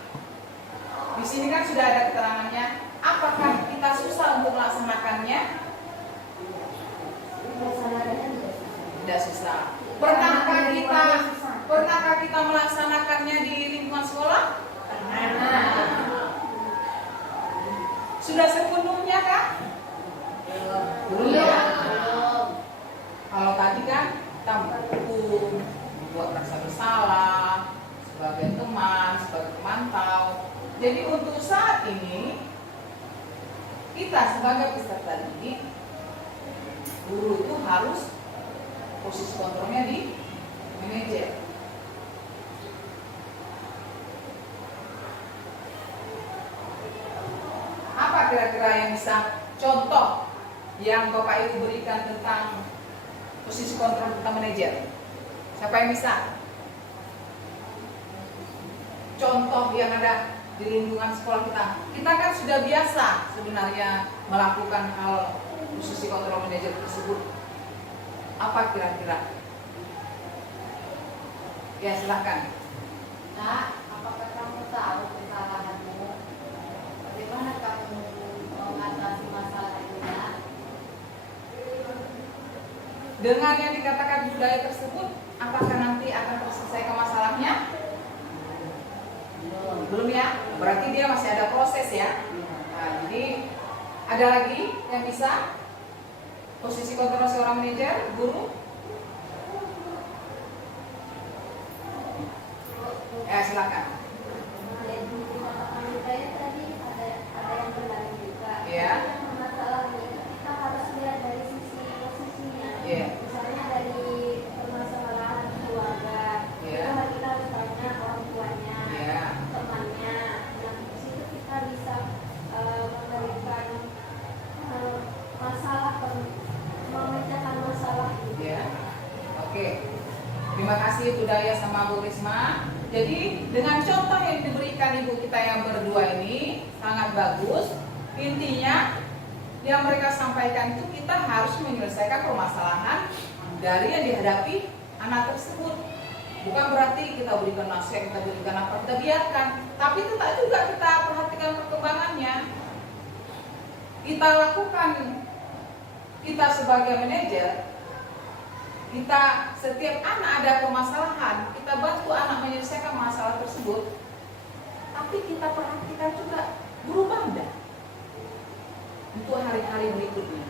di sini kan sudah ada keterangannya. Apakah kita susah untuk melaksanakannya? Tidak susah. Pernahkah kita melaksanakannya di lingkungan sekolah? Sudah sepenuhnya kah? Belum ya. Kalau tadi kan kita mendukung, membuat rasa bersalah sebagai teman, sebagai pemantau. Jadi untuk saat ini kita sebagai peserta didik, guru itu harus posisi kontrolnya di manajer. Apa kira-kira yang bisa contoh yang Bapak Ibu berikan tentang posisi kontrol tentang manajer? Siapa yang bisa? Contoh yang ada di lingkungan sekolah kita. Kita kan sudah biasa sebenarnya melakukan hal posisi kontrol manajer tersebut. Apa kira-kira? Ya, silakan. Nah, apakah kamu tahu kesalahanmu? Bagaimana kamu mengatasi masalah itu? Nah? Dengan yang dikatakan budaya tersebut, apakah nanti akan terselesaikan masalahnya? Belum ya? Berarti dia masih ada proses ya. Nah, jadi ada lagi yang bisa posisi kontrol seorang manajer, guru? Ya, silakan. Budaya tadi ada yang benar juga. Ya. Masalahnya kita harus lihat dari sisi posisinya. Ya. Misalnya dari permasalahan keluarga, Ya. kita harus tanya orang tuanya, Ya. temannya. Nah, di situ kita bisa memberikan memecahkan masalah. Ya. Oke. Terima kasih Bu Daya sama Bu Risma. Jadi dengan contoh yang diberikan ibu kita yang berdua ini sangat bagus. Intinya yang mereka sampaikan itu kita harus menyelesaikan permasalahan dari yang dihadapi anak tersebut. Bukan berarti kita berikan nasihat, kita berikan apa, kita biarkan. Tapi tetap juga kita perhatikan perkembangannya. Kita lakukan, kita sebagai manajer, kita setiap anak ada permasalahan, kita bantu anak menyelesaikan masalah tersebut. Tapi kita perhatikan juga berubah enggak untuk hari-hari berikutnya.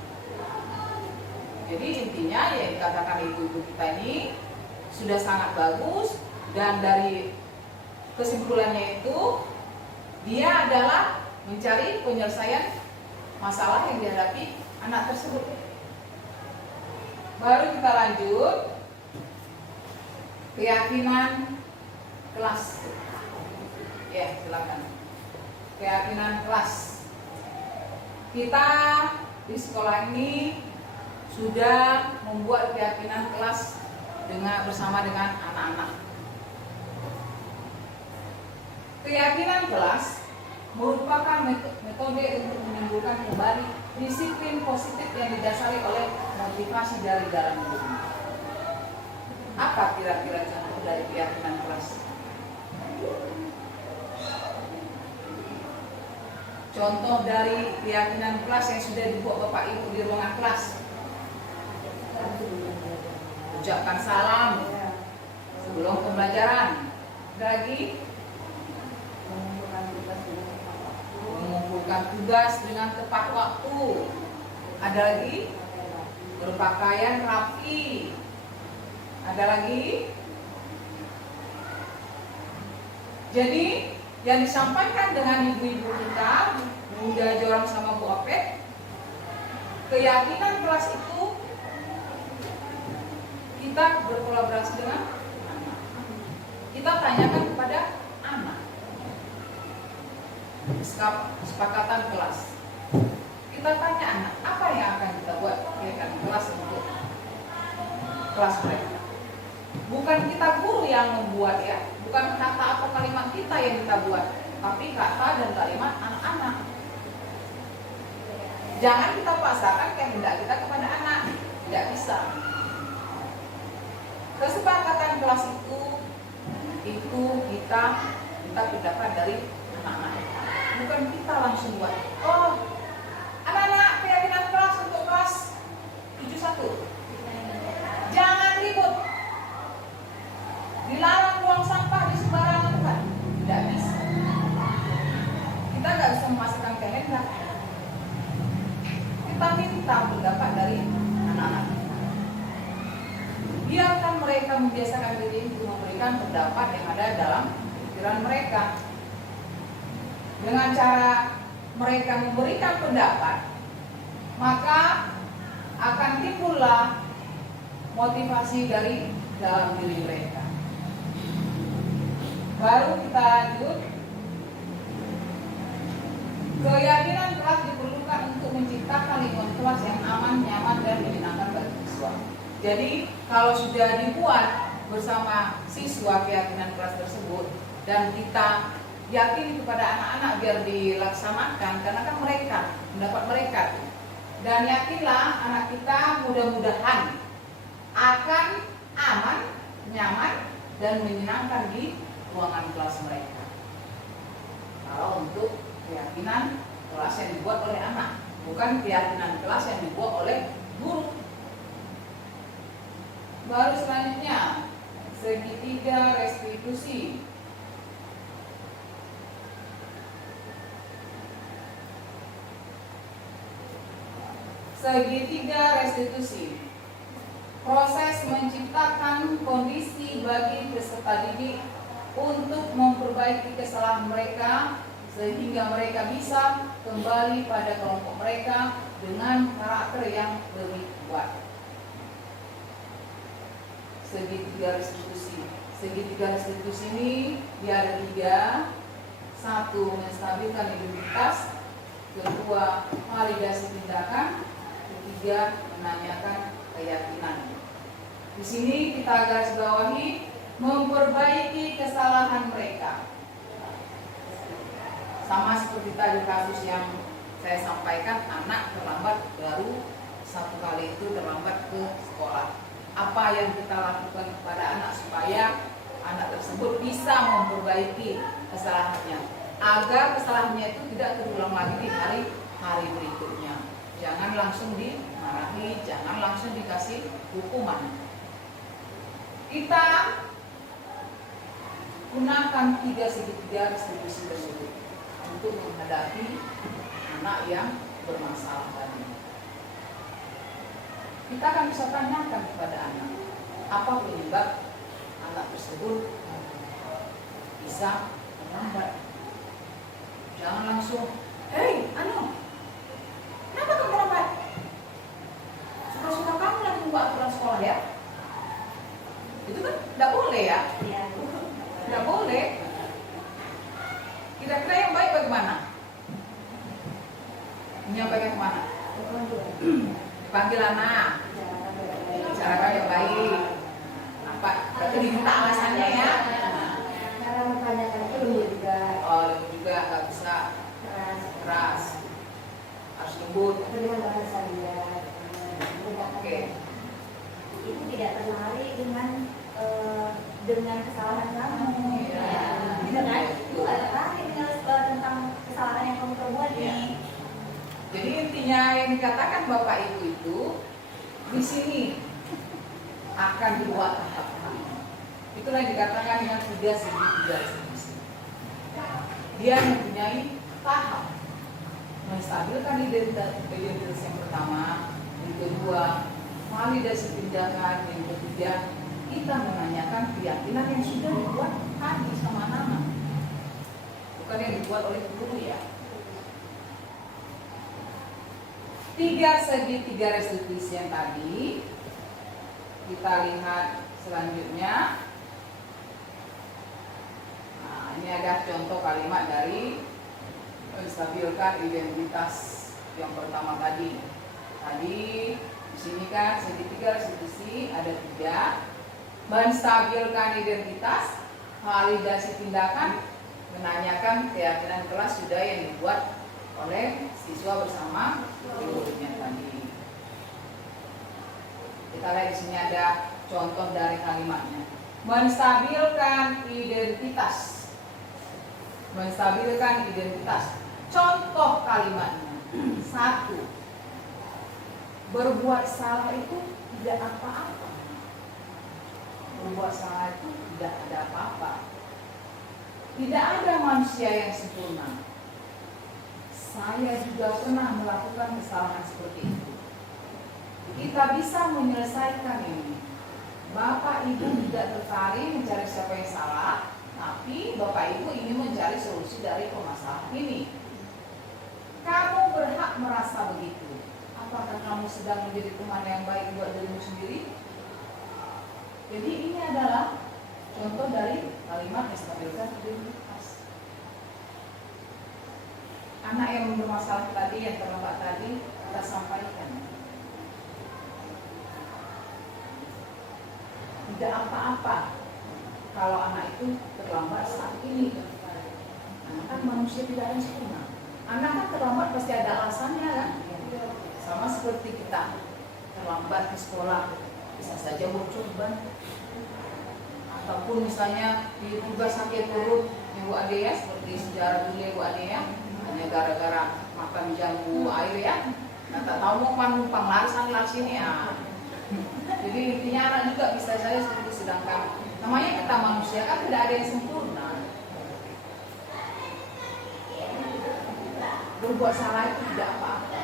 Jadi intinya yang dikatakan ibu-ibu kita ini sudah sangat bagus, dan dari kesimpulannya itu dia adalah mencari penyelesaian masalah yang dihadapi anak tersebut. Baru kita lanjut keyakinan kelas. Ya, silakan. Keyakinan kelas. Kita di sekolah ini sudah membuat keyakinan kelas bersama dengan anak-anak. Keyakinan kelas merupakan metode untuk menimbulkan kembali disiplin positif yang didasari oleh motivasi dari dalam diri. Apa kira-kira contoh dari keyakinan kelas? Contoh dari keyakinan kelas yang sudah dibuat Bapak Ibu di ruangan kelas. Ucapkan salam sebelum pembelajaran. Lagi mengumpulkan tugas dengan tepat waktu. Ada lagi berpakaian rapi. Ada lagi. Jadi yang disampaikan dengan ibu-ibu kita, Bunda Joram sama Bu Opet, keyakinan kelas itu kita berkolaborasi dengan anak. Kita tanyakan kepada anak. Kesepakatan kelas. Kita tanya anak, apa yang akan kita buat keyakinan kelas untuk kelas mereka. Bukan kita guru yang membuat ya, bukan kata atau kalimat kita yang kita buat, tapi kata dan kalimat anak-anak. Jangan kita paksakan kehendak kita kepada anak, tidak bisa. Kesepakatan kelas itu kita pendapat dari anak-anak. Bukan kita langsung buat. Oh, anak-anak keyakinan kelas untuk kelas 71. Jangan ribut. Dilarang buang sampah di sembarangan tempat. Tidak bisa. Kita nggak bisa memasukkan kehendak. Kita minta pendapat dari anak-anak. Biarkan mereka membiasakan diri untuk memberikan pendapat yang ada dalam pikiran mereka. Dengan cara mereka memberikan pendapat, maka akan timbullah motivasi dari dalam diri mereka. Baru kita lanjut. Keyakinan kelas diperlukan untuk menciptakan lingkungan kelas yang aman, nyaman, dan menyenangkan bagi siswa. Jadi kalau sudah dibuat bersama siswa keyakinan kelas tersebut dan kita yakin kepada anak-anak biar dilaksanakan, karena kan mereka mendapat mereka, dan yakinlah anak kita mudah-mudahan akan aman, nyaman, dan menyenangkan di ruangan kelas mereka. Kalau untuk keyakinan kelas yang dibuat oleh anak, bukan keyakinan kelas yang dibuat oleh guru. Baru selanjutnya segitiga restitusi. Segitiga restitusi. Proses menciptakan kondisi bagi peserta didik untuk memperbaiki kesalahan mereka sehingga mereka bisa kembali pada kelompok mereka dengan karakter yang lebih kuat. Segitiga restitusi. Segitiga restitusi ini dia ada 3. 1. Menstabilkan identitas. 2. Validasi tindakan. 3. Menanyakan keyakinan. Di sini kita garis bawahi memperbaiki kesalahan mereka. Sama seperti tadi kasus yang saya sampaikan, anak terlambat baru 1 kali itu terlambat ke sekolah. Apa yang kita lakukan kepada anak supaya anak tersebut bisa memperbaiki kesalahannya, agar kesalahannya itu tidak terulang lagi di hari berikutnya. Jangan langsung dimarahi, jangan langsung dikasih hukuman. Kita gunakan 3 segitiga restitusi tersebut untuk menghadapi anak yang bermasalah tadi. Kita akan bisa tanyakan kepada anak, apa penyebab anak tersebut bisa terlambat. Jangan langsung, hei, kenapa kamu lambat? Suka-suka kamu lagi buat aturan Menyampaikan kemana? Dipanggil anak, bicarakan yang baik. Apa? Berarti diminta alasannya ya. Cara mempertanyakan itu lembut juga. Oh, lembut juga, nggak bisa keras, harus lembut. Itu dengan bahasa dia. Oke. Itu tidak terlari dengan kesalahan kamu. Iya. Gitu kan? Itu nggak terlari dengan tentang kesalahan yang kamu perbuat Iya. nih. Jadi intinya yang dikatakan Bapak Ibu itu di sini akan dibuat tahap-tahap. Itulah yang dikatakan dengan 3 segitiga restitusi. Dia mempunyai tahap menstabilkan identitas yang pertama, yang kedua validasi tindakan, yang ketiga kita menanyakan keyakinan yang sudah dibuat tadi sama anak, bukan yang dibuat oleh guru ya. 3 segitiga restitusi yang tadi kita lihat selanjutnya. Nah, ini ada contoh kalimat dari menstabilkan identitas yang pertama tadi. Tadi di sini kan segitiga restitusi ada 3. Menstabilkan identitas, validasi tindakan, menanyakan keyakinan kelas sudah yang dibuat oleh siswa bersama gurunya tadi. Kita lihat di sini ada contoh dari kalimatnya. Menstabilkan identitas. Menstabilkan identitas. Contoh kalimatnya. 1. Berbuat salah itu tidak apa-apa. Berbuat salah itu tidak ada apa-apa. Tidak ada manusia yang sempurna. Saya juga pernah melakukan kesalahan seperti itu. Kita bisa menyelesaikan ini. Bapak Ibu tidak tertarik mencari siapa yang salah, tapi Bapak Ibu ingin mencari solusi dari permasalahan ini. Kamu berhak merasa begitu. Apakah kamu sedang menjadi teman yang baik buat dirimu sendiri? Jadi ini adalah contoh dari kalimat menstabilkan identitas. Anak yang bermasalah tadi, yang terlambat tadi, kita sampaikan. Tidak apa-apa kalau anak itu terlambat saat ini. Anak kan manusia tidak ada yang sempurna. Anak kan terlambat pasti ada alasannya kan? Sama seperti kita terlambat di sekolah, bisa saja bocor ban. Ataupun misalnya di tugas sakit perut Ibu Ade ya, seperti sejarah dulu Ibu Ade ya, hanya gara-gara makan jambu air ya. Nah, tak tahu mau numpang lari sini ya. Jadi intinya anak juga bisa saja seperti, sedangkan namanya kita manusia kan tidak ada yang sempurna. Berbuat salah itu tidak apa-apa.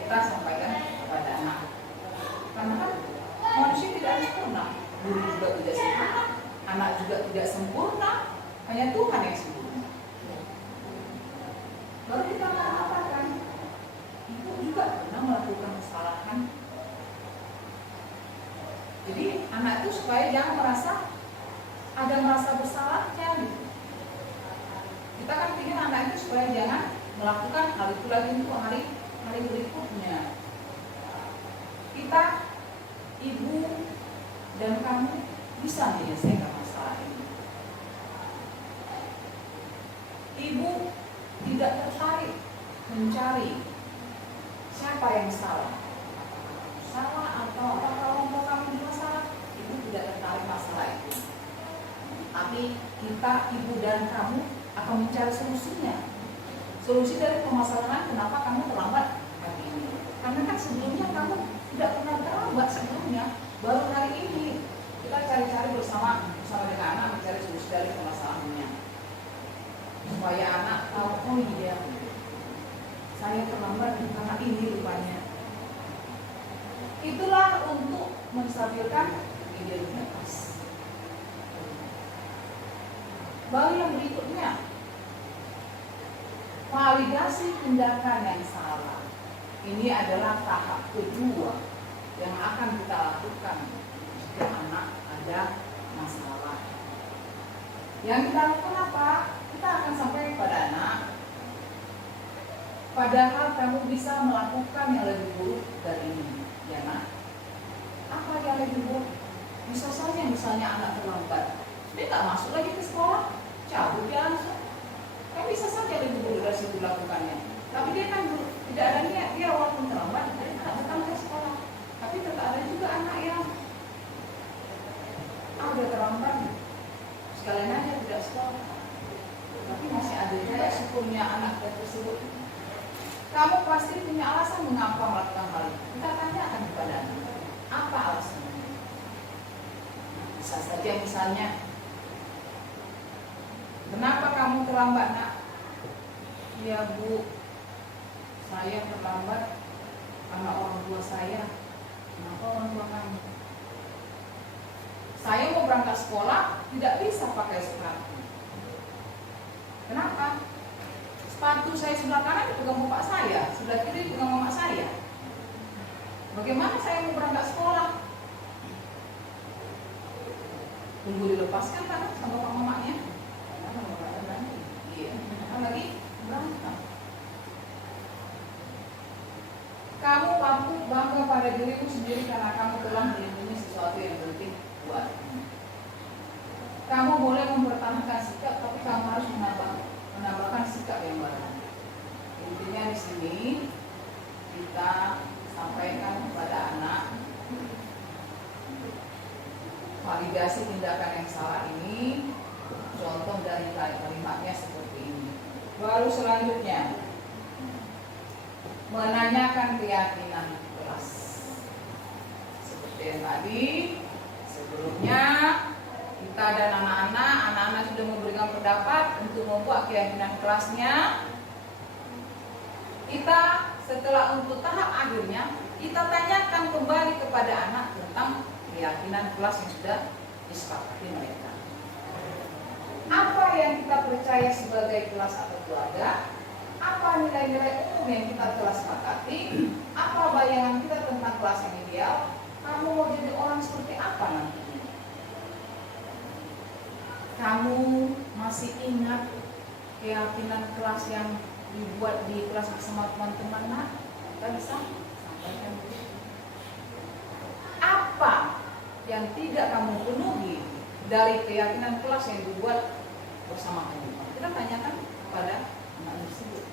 Kita sampaikan kepada anak. Karena kan manusia tidak sempurna. Guru juga tidak sempurna, anak juga tidak sempurna, hanya Tuhan yang sempurna. Baru kita mengatakan, ibu juga pernah melakukan kesalahan. Jadi anak itu supaya jangan merasa bersalahnya gitu. Kita kan ingin anak itu supaya jangan melakukan hal itu lagi untuk hari berikutnya. Kita, ibu dan kamu bisa menyelesaikan masalah ini. Ibu tidak tertarik mencari siapa yang salah atau apa kalau kamu juga salah. Ibu tidak tertarik masalah itu. Tapi kita, ibu dan kamu akan mencari solusinya. Solusi dari permasalahan kenapa kamu terlambat hari ini. Karena kan sebelumnya kamu tidak pernah terlambat sebelumnya. Baru hari ini kita cari-cari bersama dengan anak mencari solusi dari permasalahannya. Supaya anak tahu, oh iya, saya terlambat karena ini rupanya. Itulah untuk menstabilkan identitas. Baru yang berikutnya, validasi tindakan yang salah. Ini adalah tahap kedua yang akan kita lakukan jika anak ada masalah. Yang kita lakukan apa? Kita akan sampai kepada anak, Padahal kamu bisa melakukan yang lebih buruk dari ini, ya nak. Apa yang lebih buruk? Bisa saja misalnya anak terlambat, dia nggak masuk lagi ke sekolah, cabut dia langsung. Kan bisa saja lebih buruk dari situ lakukannya. Tapi dia kan tidak ada niat, dia walaupun terlambat, dia tak datang ke sekolah. Tapi tetap ada juga anak yang udah terlambat, sekalian aja tidak sekolah. Tapi masih ada juga syukurnya anak tersebut. Kamu pasti punya alasan mengapa melakukan hal itu. Kita tanyakan kepada anak, apa alasannya? Bisa saja misalnya, kenapa kamu terlambat nak? Ya bu, saya terlambat karena orang tua saya. Kenapa orang tua kamu? Saya mau berangkat sekolah, tidak bisa pakai sepatu. Kenapa? Sepatu saya sebelah kanan dipegang bapak saya, sebelah kiri dipegang mama saya. Bagaimana saya mau berangkat sekolah? Tunggu dilepaskan kan sama bapak mamanya. Karena bapak ada berani. Iya. Kan lagi berangkat. Kamu mampu bangga pada dirimu sendiri karena kamu telah melindungi sesuatu yang penting buat. Kamu boleh mempertahankan sikap, tapi kamu harus menambahkan sikap yang baru. Intinya di sini kita sampaikan kepada anak validasi tindakan yang salah ini. Contoh dari kalimatnya seperti ini. Baru selanjutnya menanyakan keyakinan kelas. Seperti yang tadi sebelumnya. Kita dan anak-anak sudah memberikan pendapat untuk membuat keyakinan kelasnya. Kita setelah untuk tahap akhirnya, kita tanyakan kembali kepada anak tentang keyakinan kelas yang sudah disepakati mereka. Apa yang kita percaya sebagai kelas atau keluarga? Apa nilai-nilai umum yang kita telah sepakati? Apa bayangan kita tentang kelas yang ideal? Kamu mau jadi orang seperti apa nanti? Kamu masih ingat keyakinan kelas yang dibuat di kelas bersama teman-teman nak? Kita bisa sampaikan. Apa yang tidak kamu penuhi dari keyakinan kelas yang dibuat bersama teman-teman? Kita tanyakan kepada anak tersebut.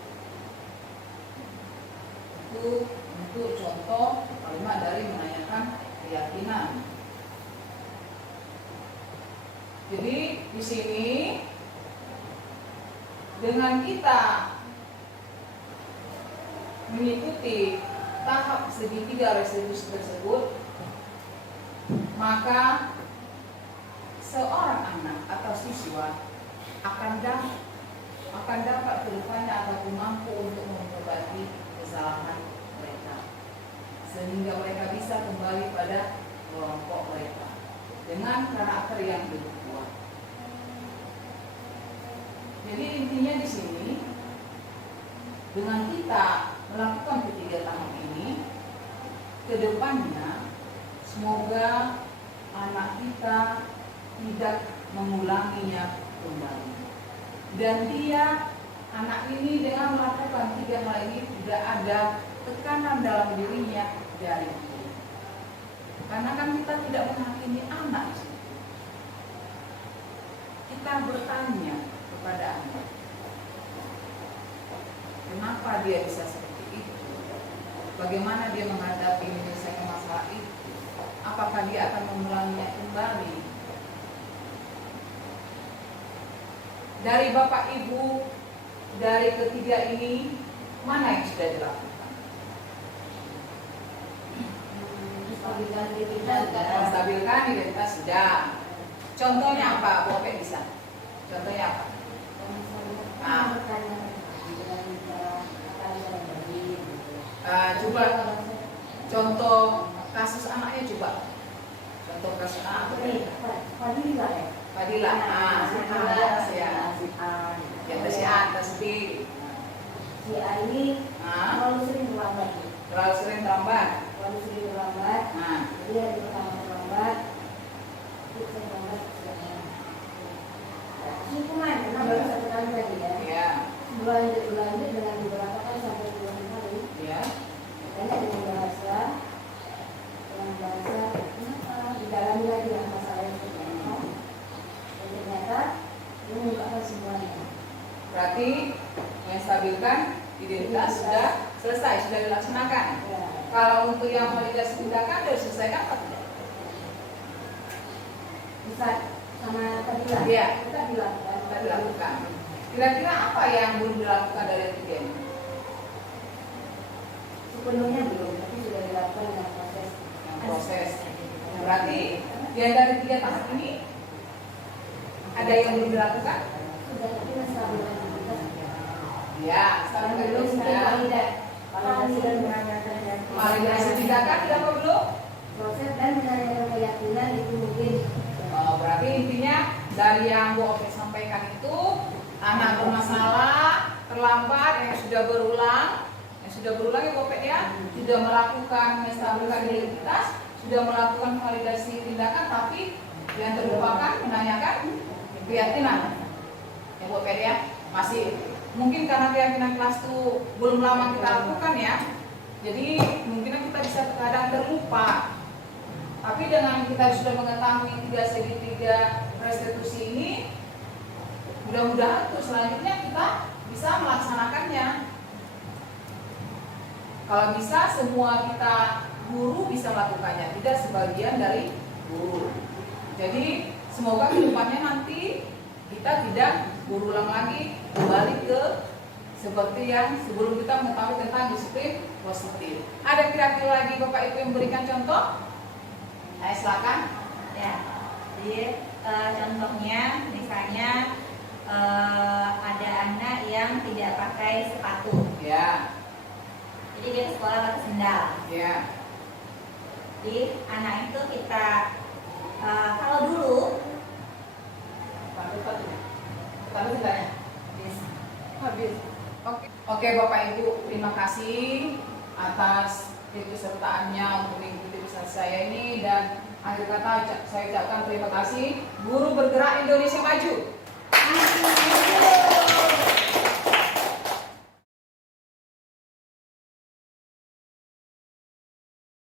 Itu untuk contoh kalimat dari menanyakan keyakinan. Jadi di sini dengan kita mengikuti tahap segitiga resolusi tersebut, maka seorang anak atau siswa akan dapat kedepannya ataupun mampu untuk memperbaiki kesalahan mereka, sehingga mereka bisa kembali pada kelompok mereka dengan karakter yang lebih kuat. Jadi intinya di sini, dengan kita melakukan ketiga tahap ini, kedepannya semoga anak kita tidak mengulanginya kembali. Dan anak ini dengan melakukan tiga hal ini tidak ada tekanan dalam dirinya dari itu. Karena kan kita tidak menghakimi anak. Kita bertanya kepada anak, kenapa dia bisa seperti itu? Bagaimana dia menghadapi menyelesaikan masalah itu? Apakah dia akan mengulanginya kembali? Dari Bapak Ibu, dari ketiga ini, mana yang sudah dilakukan? Menstabilkan identitas sudah. Contohnya apa? Bapak bisa. Contohnya apa? Coba contoh kasus anaknya coba. Contoh kasus anak Fadila ya. Fadila. Ya. Yang si A, si B. Si A ini terlalu sering terlambat. Terlalu sering terlambat. Jadi hari pertama terlambat, itu terlambat. Hukuman karena baru satu kali tadi ya. Iya. Berlanjut dengan beberapa kali sampai selesai, sudah dilaksanakan. Ya. Kalau untuk yang validasi tindakan sudah diselesaikan atau tidak? Bisa sama tadi lah. Iya. Kita dilakukan. Sudah dilakukan. Kira-kira apa yang belum dilakukan dari yang tiga ini? Sepenuhnya belum, tapi sudah dilakukan dengan Proses. Berarti yang dari 3 tahap ini ada yang belum dilakukan? Sudah, tapi masih belum dilakukan. Ya, sekarang Yang belum sudah. validasi dan menanyakan Validasi tindakan tidak apa belum? proses dan menanyakan keyakinan itu mungkin. Oh, berarti intinya dari yang Bu Opi sampaikan itu anak bermasalah, terlambat, yang sudah berulang ya Bu Opi ya, sudah melakukan menstabilkan identitas, sudah melakukan validasi tindakan, tapi yang terlupakan menanyakan keyakinan. Ya Bu Opi ya, masih mungkin karena keyakinan kelas itu belum lama kita lakukan ya, jadi mungkin kita bisa terkadang terlupa. Tapi dengan kita sudah mengetahui 3 segitiga restitusi ini, mudah-mudahan untuk selanjutnya kita bisa melaksanakannya. Kalau bisa semua kita guru bisa melakukannya, tidak sebagian dari guru. Jadi semoga kedepannya nanti kita tidak berulang lagi kembali ke seperti yang sebelum kita mengetahui tentang disiplin positif. Ada kira-kira lagi Bapak Ibu yang memberikan contoh? Ayo silakan. Ya, jadi contohnya misalnya ada anak yang tidak pakai sepatu, Ya, jadi dia ke sekolah pakai sendal. ya, Jadi anak itu kita kalau dulu tapi tidaknya. Habis. Oke Bapak Ibu, terima kasih atas keikutsertaannya untuk mengikuti pesan saya ini, dan akhir kata saya ucapkan terima kasih. Guru Bergerak Indonesia Maju.